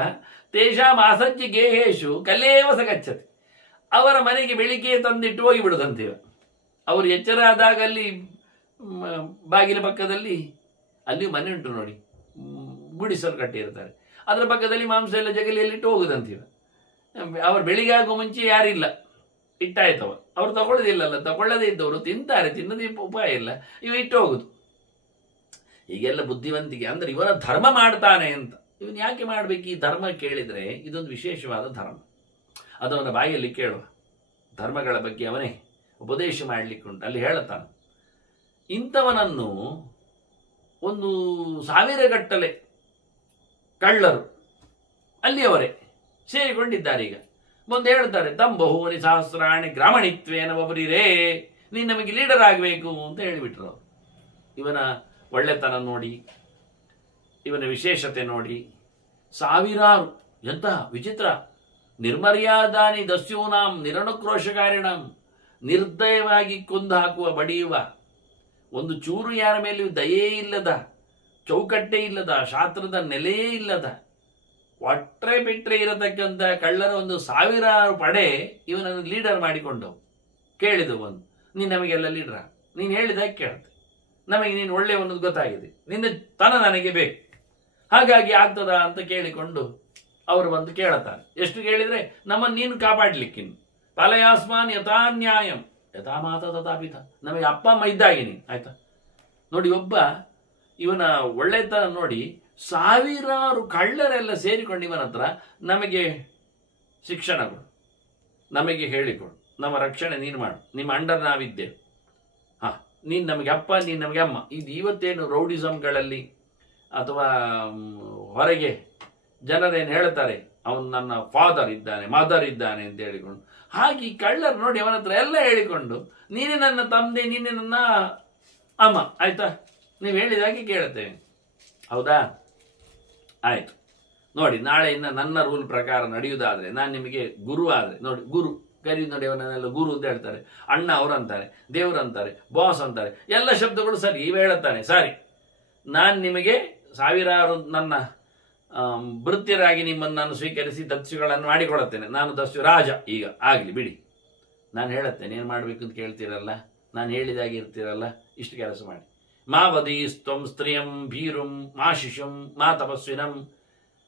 ತೇಷಾಂ ಆಸಜ್ಜಿ ಗೇಹೇಶು ಕಲ್ಲೇವ ಸಗಚ್ಚತಿ. ಅವರ ಮನೆಗೆ ಬೆಳಿಗ್ಗೆ ತಂದಿಟ್ಟು ಹೋಗಿ ಬಿಡುದಂತೀವ. ಅವರು ಎಚ್ಚರ ಆದಾಗ ಅಲ್ಲಿ ಬಾಗಿಲ ಪಕ್ಕದಲ್ಲಿ ಅಲ್ಲಿ ಮನೆ ಉಂಟು ನೋಡಿ, ಗುಡಿಸಲು ಕಟ್ಟಿರ್ತಾರೆ, ಅದರ ಪಕ್ಕದಲ್ಲಿ ಮಾಂಸ ಎಲ್ಲ ಜಗಲಿಯಲ್ಲಿಟ್ಟು ಹೋಗುದಂತೀವ. ಅವ್ರು ಬೆಳಿಗ್ಗೆ ಆಗೋ ಮುಂಚೆ ಯಾರಿಲ್ಲ, ಇಟ್ಟಾಯ್ತವ. ಅವ್ರು ತಗೊಳ್ಳೋದಿಲ್ಲಲ್ಲ, ತಗೊಳ್ಳದೇ ಇದ್ದವರು ತಿಂತಾರೆ, ತಿನ್ನದೇ ಉಪಾಯ ಇಲ್ಲ, ಇವ ಇಟ್ಟು ಹೋಗುದು. ಹೀಗೆಲ್ಲ ಬುದ್ಧಿವಂತಿಕೆ ಅಂದ್ರೆ ಇವನ ಧರ್ಮ ಮಾಡ್ತಾನೆ ಅಂತ. ಇವನು ಯಾಕೆ ಮಾಡ್ಬೇಕು ಈ ಧರ್ಮ ಕೇಳಿದ್ರೆ, ಇದೊಂದು ವಿಶೇಷವಾದ ಧರ್ಮ. ಅದವನ ಬಾಯಲ್ಲಿ ಕೇಳುವ ಧರ್ಮಗಳ ಬಗ್ಗೆ ಅವನೇ ಉಪದೇಶ ಮಾಡಲಿಕ್ಕುಂಟು. ಅಲ್ಲಿ ಹೇಳುತ್ತಾನೆ, ಇಂಥವನನ್ನು 1,000 ಗಟ್ಟಲೆ ಕಳ್ಳರು ಅಲ್ಲಿಯವರೇ ಸೇರಿಕೊಂಡಿದ್ದಾರೆ. ಈಗ ಮುಂದೆ ಹೇಳ್ತಾರೆ, ತಮ್ಮ ಬಹುವನಿ ಸಹಸ್ರಾಣಿ ಗ್ರಾಮಣಿತ್ವೇನ ಒಬ್ಬರಿರೇ, ನೀನು ನಮಗೆ ಲೀಡರ್ ಆಗಬೇಕು ಅಂತ ಹೇಳಿಬಿಟ್ರು. ಇವನ ಒಳ್ಳೆತನ ನೋಡಿ, ಇವನ ವಿಶೇಷತೆ ನೋಡಿ, ಸಾವಿರಾರು, ಎಂತ ವಿಚಿತ್ರ, ನಿರ್ಮರ್ಯಾದಾನಿ ದಸ್ಯೂನಾಂ ನಿರಣಕ್ರೋಶಕಾರಿಣಾಂ, ನಿರ್ದಯವಾಗಿ ಕೊಂದು ಹಾಕುವ, ಬಡಿಯುವ, ಒಂದು ಚೂರು ಯಾರ ಮೇಲೆಯೂ ದಯೇ ಇಲ್ಲದ, ಚೌಕಟ್ಟೆ ಇಲ್ಲದ, ಶಾಸ್ತ್ರದ ನೆಲೆಯೇ ಇಲ್ಲದ, ಒಟ್ರೆ ಬಿಟ್ರೆ ಇರತಕ್ಕಂಥ ಕಳ್ಳರ 1,000 ಪಡೆ ಇವನನ್ನು ಲೀಡರ್ ಮಾಡಿಕೊಂಡವು. ಕೇಳಿದವನು, ನೀನು ನಮಗೆಲ್ಲ ಲೀಡರ್, ನೀನು ಹೇಳಿದಾಗ ಕೇಳ್ತೆ, ನಮಗೆ ನೀನು ಒಳ್ಳೆಯವನ್ನದು ಗೊತ್ತಾಗಿದೆ, ನಿನ್ನ ತನ ನನಗೆ ಬೇಕು, ಹಾಗಾಗಿ ಆಗ್ತದ ಅಂತ ಕೇಳಿಕೊಂಡು ಅವರು ಬಂದು ಕೇಳುತ್ತಾರೆ. ಎಷ್ಟು ಕೇಳಿದ್ರೆ, ನಮ್ಮನ್ನು ನೀನು ಕಾಪಾಡಲಿಕ್ಕಿನ್ನು, ಪಾಲಯಾಸ್ಮಾನ್ ಯಥಾ ನ್ಯಾಯಂ ಯಥಾ ಮಾತ ತಥಾಪಿತ, ನಮಗೆ ಅಪ್ಪ ಅಮ್ಮ ಇದ್ದಾಗಿ ನೀನು, ಆಯ್ತಾ. ನೋಡಿ, ಒಬ್ಬ ಇವನ ಒಳ್ಳೆತನ ನೋಡಿ, ಸಾವಿರಾರು ಕಳ್ಳರೆಲ್ಲ ಸೇರಿಕೊಂಡು ಇವನ ಹತ್ರ, ನಮಗೆ ಶಿಕ್ಷಣ ಕೊಡು, ನಮಗೆ ಹೇಳಿಕೊಡು, ನಮ್ಮ ರಕ್ಷಣೆ ನೀನು ಮಾಡು, ನಿಮ್ಮ ಅಂಡರ್ ನಾವಿದ್ದೇವೆ, ನೀನು ನಮಗೆ ಅಪ್ಪ, ನೀನು ನಮಗೆ ಅಮ್ಮ. ಇದು ಇವತ್ತೇನು ರೌಡಿಸಮ್ಗಳಲ್ಲಿ ಅಥವಾ ಹೊರಗೆ ಜನರೇನು ಹೇಳ್ತಾರೆ, ಅವನು ನನ್ನ ಫಾದರ್ ಇದ್ದಾನೆ, ಮದರ್ ಇದ್ದಾನೆ ಅಂತ ಹೇಳಿಕೊಂಡು, ಹಾಗೆ ಈ ಕಳ್ಳರು ನೋಡಿ ಅವನ ಹತ್ರ ಎಲ್ಲ ಹೇಳಿಕೊಂಡು, ನೀನೇ ನನ್ನ ತಂದೆ, ನೀನೇ ನನ್ನ ಅಮ್ಮ, ಆಯ್ತಾ, ನೀವು ಹೇಳಿದಾಗೆ ಕೇಳುತ್ತೇವೆ, ಹೌದಾ, ಆಯ್ತು. ನೋಡಿ, ನಾಳೆಯಿಂದ ನನ್ನ ರೂಲ್ ಪ್ರಕಾರ ನಡೆಯುವುದಾದ್ರೆ, ನಾನು ನಿಮಗೆ ಗುರು ಆದರೆ, ನೋಡಿ ಗುರು ಕರೆಯುವುದು ನೋಡಿ, ಅವನನ್ನೆಲ್ಲ ಗುರು ಅಂತ ಹೇಳ್ತಾರೆ, ಅಣ್ಣ ಅವರು ಅಂತಾರೆ, ದೇವರು ಅಂತಾರೆ, ಬಾಸ್ ಅಂತಾರೆ, ಎಲ್ಲ ಶಬ್ದಗಳು ಸರಿ. ಇವ ಹೇಳುತ್ತಾನೆ, ಸರಿ, ನಾನು ನಿಮಗೆ ಸಾವಿರಾರು ನನ್ನ ಭೃತ್ಯರಾಗಿ ನಿಮ್ಮನ್ನು ನಾನು ಸ್ವೀಕರಿಸಿ ದಸ್ಯುಗಳನ್ನು ಮಾಡಿಕೊಡುತ್ತೇನೆ, ನಾನು ದಸ್ಯು ರಾಜ, ಈಗ ಆಗಲಿ ಬಿಡಿ, ನಾನು ಹೇಳುತ್ತೇನೆ ಏನು ಮಾಡಬೇಕು ಅಂತ ಕೇಳ್ತೀರಲ್ಲ, ನಾನು ಹೇಳಿದಾಗೆ ಇರ್ತೀರಲ್ಲ, ಇಷ್ಟು ಕೆಲಸ ಮಾಡಿ. ಮಾ ವದೀಸ್ತ್ವಂ ಸ್ತ್ರೀಯಂ ಭೀರುಂ ಮಾ ಶಿಶುಂ ಮಾ ತಪಸ್ವಿನಂ.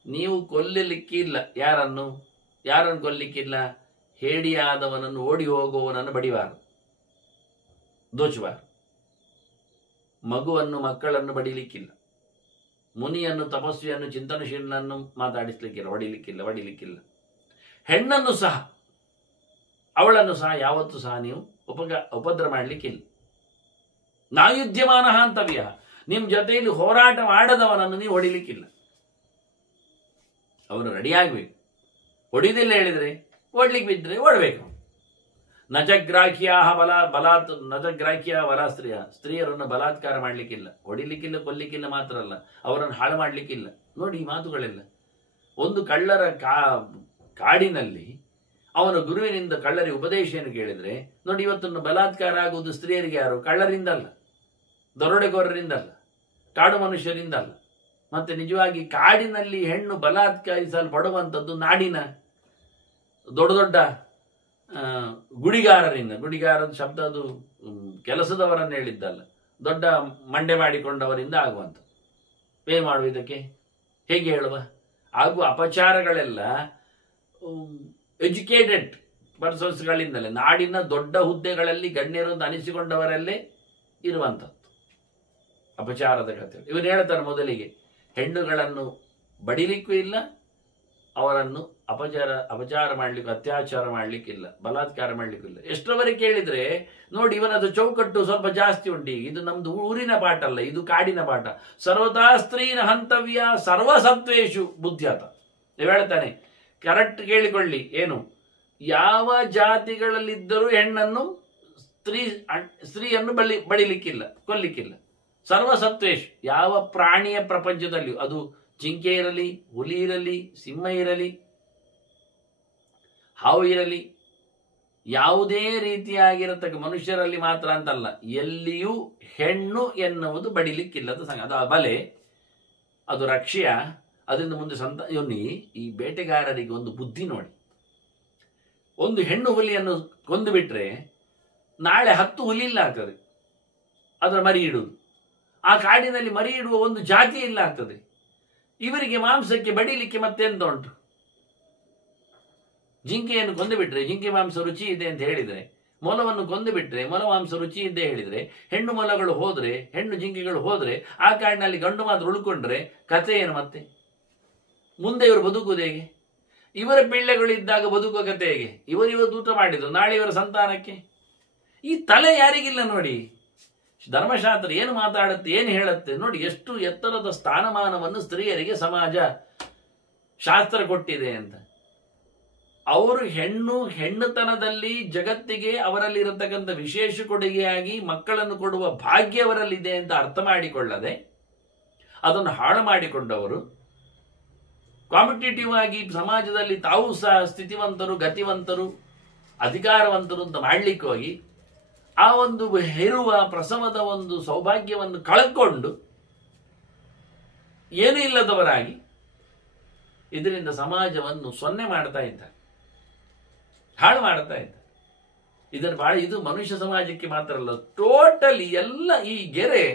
ನೀವು ಕೊಲ್ಲಲಿಕ್ಕಿಲ್ಲ, ಯಾರನ್ನು ಕೊಲ್ಲಿಕ್ಕಿಲ್ಲ, ಹೇಡಿಯಾದವನನ್ನು, ಓಡಿ ಹೋಗುವವನನ್ನು ಬಡಿವಾರು, ದೋಚುವಾರು. ಮಕ್ಕಳನ್ನು ಬಡಿಲಿಕ್ಕಿಲ್ಲ, ಮುನಿಯನ್ನು, ತಪಸ್ವಿಯನ್ನು, ಚಿಂತನಶೀಲನನ್ನು ಮಾತಾಡಿಸ್ಲಿಕ್ಕಿಲ್ಲ, ಹೊಡಿಲಿಕ್ಕಿಲ್ಲ. ಹೆಣ್ಣನ್ನು ಸಹ, ಅವಳನ್ನು ಸಹ ಯಾವತ್ತೂ ಸಹ ನೀವು ಉಪದ್ರ ಮಾಡಲಿಕ್ಕಿಲ್ಲ. ನಾಯುಧ್ಯಮಾನ ಅಂತವ್ಯ, ನಿಮ್ಮ ಜೊತೆಯಲ್ಲಿ ಹೋರಾಟ ಮಾಡದವನನ್ನು ನೀವು ಹೊಡಿಲಿಕ್ಕಿಲ್ಲ. ಅವನು ರೆಡಿಯಾಗಬೇಕು. ಹೊಡಿದಿಲ್ಲ ಹೇಳಿದ್ರೆ, ಓಡ್ಲಿಕ್ಕೆ ಬಿದ್ದರೆ ಓಡಬೇಕು. ನಜಗ್ರಾಹ್ಯ ಬಲ ಸ್ತ್ರೀಯರನ್ನು ಬಲಾತ್ಕಾರ ಮಾಡಲಿಕ್ಕಿಲ್ಲ, ಹೊಡಿಲಿಕ್ಕಿಲ್ಲ, ಕೊಲ್ಲಿಕ್ಕಿಲ್ಲ, ಮಾತ್ರ ಅಲ್ಲ ಅವರನ್ನು ಹಾಳು ಮಾಡಲಿಕ್ಕಿಲ್ಲ. ನೋಡಿ ಈ ಮಾತುಗಳೆಲ್ಲ. ಒಂದು ಕಳ್ಳರ ಕಾಡಿನಲ್ಲಿ ಅವನ ಗುರುವಿನಿಂದ ಕಳ್ಳರಿಗೆ ಉಪದೇಶವನ್ನು ಕೇಳಿದ್ರೆ, ನೋಡಿ ಇವತ್ತನ್ನು ಬಲಾತ್ಕಾರ ಆಗುವುದು ಸ್ತ್ರೀಯರಿಗೆ ಯಾರು? ಕಳ್ಳರಿಂದಲ್ಲ, ದರೋಡೆಗೋರರಿಂದಲ್ಲ, ಕಾಡು ಮನುಷ್ಯರಿಂದಲ್ಲ. ಮತ್ತೆ ನಿಜವಾಗಿ ಕಾಡಿನಲ್ಲಿ ಹೆಣ್ಣು ಬಲಾತ್ಕಾರಿಸಲ್ಪಡುವಂಥದ್ದು ನಾಡಿನ ದೊಡ್ಡ ದೊಡ್ಡ ಗುಡಿಗಾರರಿಂದ, ಗುಡಿಗಾರದ ಶಬ್ದ ಅದು ಕೆಲಸದವರನ್ನು ಹೇಳಿದ್ದಲ್ಲ, ದೊಡ್ಡ ಮಂಡೆ ಮಾಡಿಕೊಂಡವರಿಂದ ಆಗುವಂಥ. ಏನು ಮಾಡುವ ಇದಕ್ಕೆ, ಹೇಗೆ ಹೇಳುವ? ಆಗುವ ಅಪಚಾರಗಳೆಲ್ಲ ಎಜುಕೇಟೆಡ್ ಪರ್ಸನ್ಸ್ಗಳಿಂದಲೇ, ನಾಡಿನ ದೊಡ್ಡ ಹುದ್ದೆಗಳಲ್ಲಿ ಗಣ್ಯರು ಅಂತ ಅನಿಸಿಕೊಂಡವರಲ್ಲೇ ಇರುವಂಥದ್ದು ಅಪಚಾರದ ಕಥೆ. ಇವರು ಹೇಳ್ತಾರೆ ಮೊದಲಿಗೆ, ಹೆಣ್ಣುಗಳನ್ನು ಬಡಿಲಿಕ್ಕೂ ಇಲ್ಲ, ಅವರನ್ನು ಅಪಚಾರ ಮಾಡಲಿಕ್ಕೆ, ಅತ್ಯಾಚಾರ ಮಾಡಲಿಕ್ಕಿಲ್ಲ, ಬಲಾತ್ಕಾರ ಮಾಡಲಿಕ್ಕಿಲ್ಲ. ಎಷ್ಟರವರೆಗೆ ಕೇಳಿದರೆ ನೋಡಿ, ಇವನದು ಚೌಕಟ್ಟು ಸ್ವಲ್ಪ ಜಾಸ್ತಿ ಉಂಟು. ಇದು ನಮ್ದು ಊರಿನ ಪಾಠ ಅಲ್ಲ, ಇದು ಕಾಡಿನ ಪಾಠ. ಸರ್ವತಾ ಸ್ತ್ರೀನ ಹಂತವ್ಯ ಸರ್ವಸತ್ವೇಶು ಬುದ್ಧ್ಯತ. ನೀವು ಹೇಳ್ತಾನೆ, ಕರೆಕ್ಟ್ ಕೇಳಿಕೊಳ್ಳಿ. ಏನು, ಯಾವ ಜಾತಿಗಳಲ್ಲಿದ್ದರೂ ಹೆಣ್ಣನ್ನು ಸ್ತ್ರೀಯನ್ನು ಬಡಿಲಿಕ್ಕಿಲ್ಲ, ಕೊಲ್ಲಿಕ್ಕಿಲ್ಲ. ಸರ್ವಸತ್ವೇಶು, ಯಾವ ಪ್ರಾಣಿಯ ಪ್ರಪಂಚದಲ್ಲಿಯೂ, ಅದು ಜಿಂಕೆ ಇರಲಿ, ಹುಲಿ ಇರಲಿ, ಸಿಂಹ ಇರಲಿ, ಹಾವು ಇರಲಿ, ಯಾವುದೇ ರೀತಿಯಾಗಿರತಕ್ಕ ಮನುಷ್ಯರಲ್ಲಿ ಮಾತ್ರ ಅಂತಲ್ಲ, ಎಲ್ಲಿಯೂ ಹೆಣ್ಣು ಎನ್ನುವುದು ಬಡಿಲಿಕ್ಕಿಲ್ಲದ ಸಂಗ. ಅದು ಬಲೆ, ಅದು ರಕ್ಷ್ಯ. ಅದರಿಂದ ಮುಂದೆ ಇವನಿ ಈ ಬೇಟೆಗಾರರಿಗೆ ಒಂದು ಬುದ್ಧಿ ನೋಡಿ. ಒಂದು ಹೆಣ್ಣು ಹುಲಿಯನ್ನು ಕೊಂದು ಬಿಟ್ರೆ ನಾಳೆ 10 ಹುಲಿ ಇಲ್ಲ ಆಗ್ತದೆ ಅದರ ಮರಿ ಇಡುವುದು. ಆ ಕಾಡಿನಲ್ಲಿ ಮರಿ ಇಡುವ ಒಂದು ಜಾತಿ ಇಲ್ಲ ಆಗ್ತದೆ. ಇವರಿಗೆ ಮಾಂಸಕ್ಕೆ ಬಡಿಲಿಕ್ಕೆ ಮತ್ತೆಂತ ಉಂಟು? ಜಿಂಕೆಯನ್ನು ಕೊಂದು ಬಿಟ್ರೆ ಜಿಂಕೆ ಮಾಂಸ ರುಚಿ ಇದೆ ಅಂತ ಹೇಳಿದರೆ, ಮೊಲವನ್ನು ಕೊಂದು ಬಿಟ್ರೆ ಮೊಲ ಮಾಂಸ ರುಚಿ ಇದೆ ಹೇಳಿದರೆ, ಹೆಣ್ಣು ಮೊಲಗಳು ಹೋದ್ರೆ, ಹೆಣ್ಣು ಜಿಂಕೆಗಳು ಹೋದ್ರೆ, ಆ ಕಾಡಿನಲ್ಲಿ ಗಂಡು ಮಾತ್ರ ಉಳ್ಕೊಂಡ್ರೆ ಕಥೆ ಏನು? ಮತ್ತೆ ಮುಂದೆ ಇವರು ಬದುಕುವುದು ಹೇಗೆ? ಇವರ ಪಿಳ್ಳೆಗಳಿದ್ದಾಗ ಬದುಕುವ ಕಥೆ ಹೇಗೆ? ಇವತ್ತು ಊಟ ಮಾಡಿದ್ರು, ನಾಳೆ ಇವರ ಸಂತಾನಕ್ಕೆ ಈ ತಲೆ ಯಾರಿಗಿಲ್ಲ ನೋಡಿ. ಧರ್ಮಶಾಸ್ತ್ರ ಏನು ಮಾತಾಡುತ್ತೆ, ಏನು ಹೇಳುತ್ತೆ ನೋಡಿ. ಎಷ್ಟು ಎತ್ತರದ ಸ್ಥಾನಮಾನವನ್ನು ಸ್ತ್ರೀಯರಿಗೆ ಸಮಾಜ ಶಾಸ್ತ್ರ ಕೊಟ್ಟಿದೆ ಅಂತ. ಅವರು ಹೆಣ್ಣುತನದಲ್ಲಿ ಜಗತ್ತಿಗೆ ಅವರಲ್ಲಿ ಇರತಕ್ಕಂಥ ವಿಶೇಷ ಕೊಡುಗೆಯಾಗಿ ಮಕ್ಕಳನ್ನು ಕೊಡುವ ಭಾಗ್ಯ ಅವರಲ್ಲಿದೆ ಅಂತ ಅರ್ಥ ಮಾಡಿಕೊಳ್ಳದೆ ಅದನ್ನು ಹಾಳು ಮಾಡಿಕೊಂಡವರು ಕಾಂಪಿಟೇಟಿವ್ ಆಗಿ ಸಮಾಜದಲ್ಲಿ ತಾವು ಸಹ ಸ್ಥಿತಿವಂತರು, ಗತಿವಂತರು, ಅಧಿಕಾರವಂತರು ಅಂತ ಮಾಡ್ಲಿಕ್ಕೆ ಹೋಗಿ ಆ ಒಂದು ಹೆರುವ ಪ್ರಸವದ ಒಂದು ಸೌಭಾಗ್ಯವನ್ನು ಕಳ್ಕೊಂಡು ಏನೂ ಇಲ್ಲದವರಾಗಿ ಇದರಿಂದ ಸಮಾಜವನ್ನು ಸೊನ್ನೆ ಮಾಡ್ತಾ ಇದ್ದಾರೆ, ಹಾಳು ಮಾಡ್ತಾ ಇದ್ದಾರೆ. ಇದು ಮನುಷ್ಯ ಸಮಾಜಕ್ಕೆ ಮಾತ್ರ ಅಲ್ಲ, ಟೋಟಲಿ ಎಲ್ಲ. ಈ ಗೆರೆ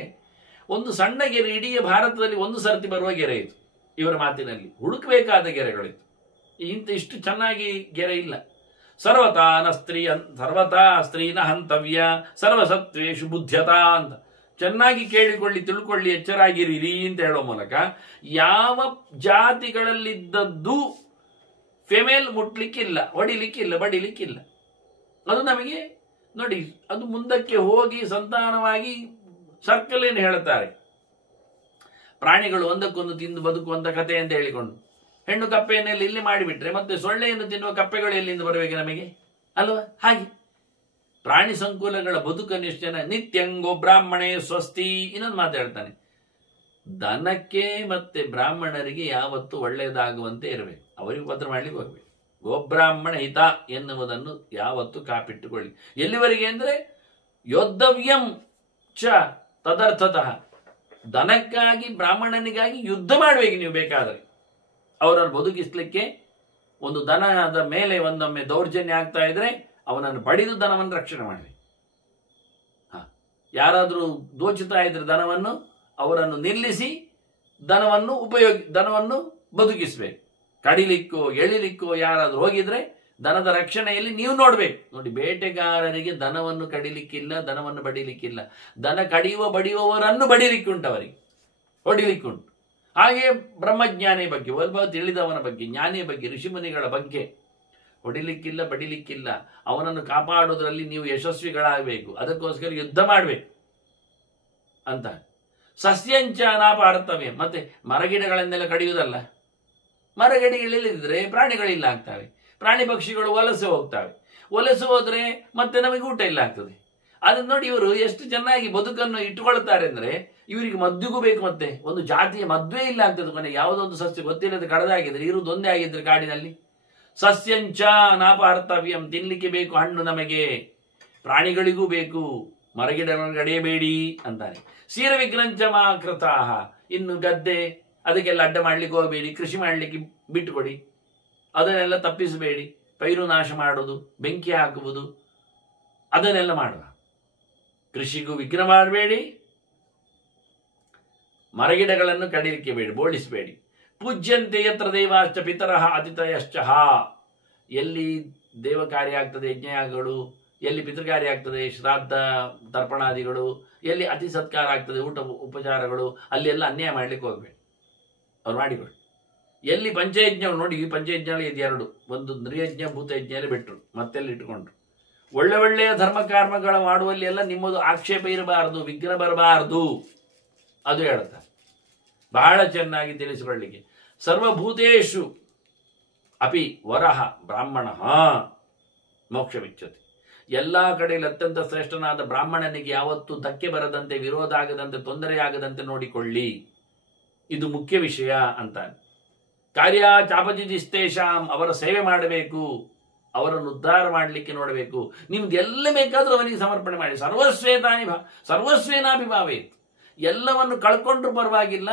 ಒಂದು ಸಣ್ಣ ಗೆರೆ, ಇಡೀ ಭಾರತದಲ್ಲಿ ಒಂದು ಸರ್ತಿ ಬರುವ ಗೆರೆ ಇದು. ಇವರ ಮಾತಿನಲ್ಲಿ ಹುಡುಕಬೇಕಾದ ಗೆರೆಗಳಿತ್ತು. ಇಷ್ಟು ಚೆನ್ನಾಗಿ ಗೆರೆ ಇಲ್ಲ. ಸರ್ವತಾ ಸ್ತ್ರೀನ ಹಂತವ್ಯ ಸರ್ವಸತ್ವೇಶು ಬುದ್ಧ್ಯತಾ ಅಂತ ಚೆನ್ನಾಗಿ ಕೇಳಿಕೊಳ್ಳಿ, ತಿಳ್ಕೊಳ್ಳಿ, ಎಚ್ಚರಾಗಿರಿ ಅಂತ ಹೇಳೋ ಮೂಲಕ ಯಾವ ಜಾತಿಗಳಲ್ಲಿದ್ದದ್ದು ಫೆಮೇಲ್ ಮುಟ್ಲಿಕ್ಕಿಲ್ಲ, ಹೊಡಿಲಿಕ್ಕಿಲ್ಲ, ಬಡಿಲಿಕ್ಕಿಲ್ಲ. ಅದು ನಮಗೆ ನೋಡಿ, ಅದು ಮುಂದಕ್ಕೆ ಹೋಗಿ ಸಂತಾನವಾಗಿ ಸರ್ಕಲ್ ಏನು ಹೇಳ್ತಾರೆ, ಪ್ರಾಣಿಗಳು ಒಂದಕ್ಕೊಂದು ತಿಂದು ಬದುಕುವಂತ ಕಥೆ ಅಂತ ಹೇಳಿಕೊಂಡು ಹೆಣ್ಣು ಕಪ್ಪೆಯನ್ನೆಲ್ಲ ಇಲ್ಲಿ ಮಾಡಿಬಿಟ್ರೆ ಮತ್ತೆ ಸೊಳ್ಳೆಯನ್ನು ತಿನ್ನುವ ಕಪ್ಪೆಗಳು ಎಲ್ಲಿಂದ ಬರಬೇಕು ನಮಗೆ ಅಲ್ವಾ? ಹಾಗೆ ಪ್ರಾಣಿ ಸಂಕುಲಗಳ ಬದುಕನ್ನು ಎಷ್ಟು ಜನ ನಿತ್ಯಂಗೋ ಬ್ರಾಹ್ಮಣೇ ಸ್ವಸ್ತಿ. ಇನ್ನೊಂದು ಮಾತಾಡ್ತಾನೆ, ದನಕ್ಕೆ ಮತ್ತೆ ಬ್ರಾಹ್ಮಣರಿಗೆ ಯಾವತ್ತು ಒಳ್ಳೆಯದಾಗುವಂತೆ ಇರಬೇಕು, ಅವರಿಗೆ ಪತ್ರ ಮಾಡ್ಲಿಕ್ಕೆ ಹೋಗ್ಬೇಕು. ಗೋಬ್ರಾಹ್ಮಣ ಹಿತ ಎನ್ನುವುದನ್ನು ಯಾವತ್ತು ಕಾಪಿಟ್ಟುಕೊಳ್ಳಿ. ಎಲ್ಲಿವರೆಗೆ ಅಂದ್ರೆ ಯೋದ್ಧವ್ಯಂ ಚ ತದರ್ಥತಃ, ದನಕ್ಕಾಗಿ ಬ್ರಾಹ್ಮಣನಿಗಾಗಿ ಯುದ್ಧ ಮಾಡಬೇಕು ನೀವು. ಬೇಕಾದರೆ ಅವರನ್ನು ಬದುಕಿಸ್ಲಿಕ್ಕೆ ಒಂದು ದನದ ಮೇಲೆ ಒಂದೊಮ್ಮೆ ದೌರ್ಜನ್ಯ ಆಗ್ತಾ ಇದ್ರೆ ಅವನನ್ನು ಬಡಿದು ದನವನ್ನು ರಕ್ಷಣೆ ಮಾಡಬೇಕು. ಯಾರಾದರೂ ದೋಚುತ್ತಾ ಇದ್ರೆ ದನವನ್ನು, ಅವರನ್ನು ನಿಲ್ಲಿಸಿ ದನವನ್ನು ಬದುಕಿಸ್ಬೇಕು. ಕಡಿಲಿಕ್ಕೋ ಎಳಿಲಿಕ್ಕೋ ಯಾರಾದ್ರೂ ಹೋಗಿದ್ರೆ ದನದ ರಕ್ಷಣೆಯಲ್ಲಿ ನೀವು ನೋಡ್ಬೇಕು. ನೋಡಿ, ಬೇಟೆಗಾರರಿಗೆ ದನವನ್ನು ಕಡಿಲಿಕ್ಕಿಲ್ಲ, ದನವನ್ನು ಬಡಿಲಿಕ್ಕಿಲ್ಲ. ದನ ಬಡಿಯುವವರನ್ನು ಬಡಿಲಿಕ್ಕುಂಟು, ಅವರಿಗೆ ಹೊಡಿಲಿಕ್ಕುಂಟು. ಹಾಗೆ ಬ್ರಹ್ಮಜ್ಞಾನಿ ಬಗ್ಗೆ, ಒಬ್ಬ ತಿಳಿದವನ ಬಗ್ಗೆ, ಜ್ಞಾನಿಯ ಬಗ್ಗೆ, ಋಷಿಮುನಿಗಳ ಬಗ್ಗೆ ಹೊಡಿಲಿಕ್ಕಿಲ್ಲ, ಬಡಿಲಿಕ್ಕಿಲ್ಲ. ಅವನನ್ನು ಕಾಪಾಡೋದ್ರಲ್ಲಿ ನೀವು ಯಶಸ್ವಿಗಳಾಗಬೇಕು. ಅದಕ್ಕೋಸ್ಕರ ಯುದ್ಧ ಮಾಡಬೇಕು ಅಂತ. ಸಸ್ಯಂಚ ನಾಪಾರ್ಥವ್ಯ, ಮತ್ತೆ ಮರಗಿಡಗಳನ್ನೆಲ್ಲ ಕಡಿಯುವುದಲ್ಲ. ಮರಗಿಡಗಳಿಲ್ಲದಿದ್ರೆ ಪ್ರಾಣಿಗಳಿಲ್ಲ ಆಗ್ತವೆ, ಪ್ರಾಣಿ ಪಕ್ಷಿಗಳು ವಲಸೆ ಹೋಗ್ತವೆ. ವಲಸೆ ಹೋದ್ರೆ ಮತ್ತೆ ನಮಗೆ ಊಟ ಇಲ್ಲ ಆಗ್ತದೆ. ಅದನ್ನ ನೋಡಿ ಇವರು ಎಷ್ಟು ಚೆನ್ನಾಗಿ ಬದುಕನ್ನು ಇಟ್ಟುಕೊಳ್ತಾರೆ ಅಂದ್ರೆ, ಇವರಿಗೆ ಮದ್ದಿಗೂ ಬೇಕು. ಮತ್ತೆ ಒಂದು ಜಾತಿಯ ಮದ್ವೆ ಇಲ್ಲ ಆಗ್ತದೆ. ಕೊನೆಗೆ ಯಾವುದೊಂದು ಸಸ್ಯ ಗೊತ್ತಿಲ್ಲದೆ ಕಡದಾಗಿದ್ರೆ, ಇರುವುದೊಂದೇ ಆಗಿದ್ರೆ ಕಾಡಿನಲ್ಲಿ. ಸಸ್ಯಂಚ ನಾಪಾರ್ಥವ್ಯಂ, ತಿನ್ಲಿಕ್ಕೆ ಬೇಕು ಹಣ್ಣು ನಮಗೆ, ಪ್ರಾಣಿಗಳಿಗೂ ಬೇಕು, ಮರಗಿಡಗಳನ್ನು ಕಡಿಯಬೇಡಿ ಅಂತಾನೆ. ಸೀರ ವಿಗ್ರಂಚ ಮಾಕೃತಾಹ, ಇನ್ನು ಗದ್ದೆ ಅದಕ್ಕೆಲ್ಲ ಅಡ್ಡ ಮಾಡ್ಲಿಕ್ಕೆ ಹೋಗಬೇಡಿ, ಕೃಷಿ ಮಾಡ್ಲಿಕ್ಕೆ ಬಿಟ್ಟುಕೊಡಿ, ಅದನ್ನೆಲ್ಲ ತಪ್ಪಿಸಬೇಡಿ. ಪೈರು ನಾಶ ಮಾಡುವುದು, ಬೆಂಕಿ ಹಾಕುವುದು, ಅದನ್ನೆಲ್ಲ ಮಾಡುವ. ಕೃಷಿಗೂ ವಿಘ್ನ ಮಾಡಬೇಡಿ, ಮರಗಿಡಗಳನ್ನು ಕಡಿಲಿಕ್ಕೆ ಬೇಡಿ, ಬೋಳಿಸಬೇಡಿ. ಪೂಜ್ಯಂತೆ ಯತ್ರ ದೇವಾಶ್ಚ ಪಿತರಃ ಅತಿಥಯಶ್ಚ. ಎಲ್ಲಿ ದೇವ ಕಾರ್ಯ ಆಗ್ತದೆ, ಯಜ್ಞಯಾಗಗಳು, ಎಲ್ಲಿ ಪಿತೃಕಾರ್ಯ ಆಗ್ತದೆ, ಶ್ರಾದ್ದ ತರ್ಪಣಾದಿಗಳು, ಎಲ್ಲಿ ಅತಿ ಸತ್ಕಾರ ಆಗ್ತದೆ, ಊಟ ಉಪಚಾರಗಳು, ಅಲ್ಲಿ ಎಲ್ಲ ಅನ್ಯಾಯ ಮಾಡ್ಲಿಕ್ಕೆ ಹೋಗ್ಬೇಡಿ, ಅವ್ರು ಮಾಡಿಕೊಳ್ಳಿ. ಎಲ್ಲಿ ಪಂಚಯಜ್ಞಗಳು ನೋಡಿ, ಈ ಪಂಚಯಜ್ಞಗಳು ಇದು ಎರಡು, ಒಂದು ನೃಯಜ್ಞ ಭೂತಯಜ್ಞಲ್ಲಿ ಬಿಟ್ಟರು, ಮತ್ತೆಲ್ಲಿ ಇಟ್ಟುಕೊಂಡ್ರು. ಒಳ್ಳೆ ಒಳ್ಳೆಯ ಧರ್ಮ ಕರ್ಮಗಳ ಮಾಡುವಲ್ಲಿ ಎಲ್ಲ ನಿಮ್ಮದು ಆಕ್ಷೇಪ ಇರಬಾರದು, ವಿಘ್ನ ಬರಬಾರದು, ಅದು ಹೇಳ್ತಾರೆ. ಬಹಳ ಚೆನ್ನಾಗಿ ತಿಳಿಸಿಕೊಳ್ಳಿಕ್ಕೆ, ಸರ್ವಭೂತೇಶು ಅಪಿ ವರಹ ಬ್ರಾಹ್ಮಣ ಮೋಕ್ಷವಿಚ್ಛತಿ. ಎಲ್ಲ ಕಡೆಯಲ್ಲಿ ಅತ್ಯಂತ ಶ್ರೇಷ್ಠನಾದ ಬ್ರಾಹ್ಮಣನಿಗೆ ಯಾವತ್ತೂ ಧಕ್ಕೆ ಬರದಂತೆ, ವಿರೋಧ ಆಗದಂತೆ, ತೊಂದರೆಯಾಗದಂತೆ ನೋಡಿಕೊಳ್ಳಿ, ಇದು ಮುಖ್ಯ ವಿಷಯ ಅಂತಾನೆ. ಕಾರ್ಯ ಚಾಪಜಿದಿಸ್ತೇಷಾಂ, ಅವರ ಸೇವೆ ಮಾಡಬೇಕು, ಅವರನ್ನು ಉದ್ಧಾರ ಮಾಡಲಿಕ್ಕೆ ನೋಡಬೇಕು. ನಿಮ್ದು ಎಲ್ಲ ಬೇಕಾದ್ರೂ ಅವನಿಗೆ ಸಮರ್ಪಣೆ ಮಾಡಿ. ಸರ್ವಸ್ವೇನಾಭಿಭಾವೇ, ಎಲ್ಲವನ್ನು ಕಳ್ಕೊಂಡ್ರೂ ಪರವಾಗಿಲ್ಲ,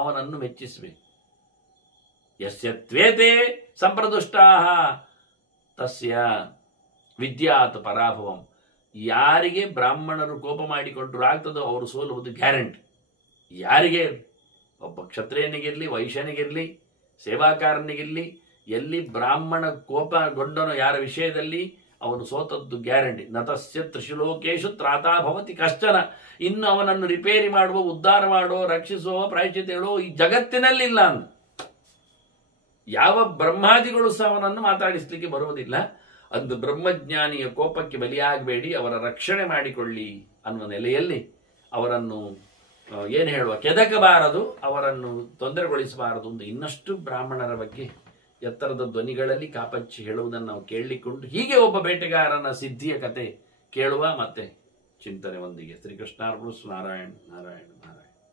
ಅವನನ್ನು ಮೆಚ್ಚಿಸಬೇಕು. ಯಸ್ಯ ತ್ವೇತೆ ಸಂಪ್ರದುಷ್ಟಾಹ ತಸ್ಯ ವಿದ್ಯಾತ್ ಪರಾಭವಂ. ಯಾರಿಗೆ ಬ್ರಾಹ್ಮಣರು ಕೋಪ ಮಾಡಿಕೊಂಡ್ರು ಆಗ್ತದೋ ಅವರು ಸೋಲುವುದು ಗ್ಯಾರಂಟಿ. ಯಾರಿಗೆ, ಒಬ್ಬ ಕ್ಷತ್ರಿಯನಿಗಿರಲಿ, ವೈಶ್ಯನಿಗಿರಲಿ, ಸೇವಾಕಾರನಿಗಿರಲಿ, ಎಲ್ಲಿ ಬ್ರಾಹ್ಮಣ ಕೋಪಗೊಂಡನೋ ಯಾರ ವಿಷಯದಲ್ಲಿ ಅವನು ಸೋತದ್ದು ಗ್ಯಾರಂಟಿ. ನತಸ್ಯ ತ್ರಿಶುಲೋಕೇಶು ತ್ರಾತಾ ಭವತಿ ಕಶ್ಚನ. ಇನ್ನು ಅವನನ್ನು ರಿಪೇರಿ ಮಾಡುವ, ಉದ್ಧಾರ ಮಾಡುವ, ರಕ್ಷಿಸುವ, ಪ್ರಾಯಶ್ಚಿತ್ತ ಹೇಳುವ ಈ ಜಗತ್ತಿನಲ್ಲಿಲ್ಲ ಅಂತ. ಯಾವ ಬ್ರಹ್ಮಾದಿಗಳು ಸಹ ಅವನನ್ನು ಮಾತಾಡಿಸ್ಲಿಕ್ಕೆ ಬರುವುದಿಲ್ಲ. ಅಂದು ಬ್ರಹ್ಮಜ್ಞಾನಿಯ ಕೋಪಕ್ಕೆ ಬಲಿಯಾಗಬೇಡಿ, ಅವರ ರಕ್ಷಣೆ ಮಾಡಿಕೊಳ್ಳಿ ಅನ್ನುವ ನೆಲೆಯಲ್ಲಿ ಅವರನ್ನು ಏನು ಹೇಳುವ, ಕೆದಕಬಾರದು, ಅವರನ್ನು ತೊಂದರೆಗೊಳಿಸಬಾರದು ಎಂದು ಇನ್ನಷ್ಟು ಬ್ರಾಹ್ಮಣರ ಬಗ್ಗೆ ಎತ್ತರದ ಧ್ವನಿಗಳಲ್ಲಿ ಕಾಪಚ್ಚಿ ಹೇಳುವುದನ್ನು ನಾವು ಕೇಳಲಿಕ್ಕುಂಟು. ಹೀಗೆ ಒಬ್ಬ ಬೇಟೆಗಾರನ ಸಿದ್ಧಿಯ ಕತೆ ಕೇಳುವ ಮತ್ತೆ ಚಿಂತನೆ ಒಂದಿಗೆ. ಶ್ರೀಕೃಷ್ಣಾರ್ಪಣಮಸ್ತು. ನಾರಾಯಣ ನಾರಾಯಣ.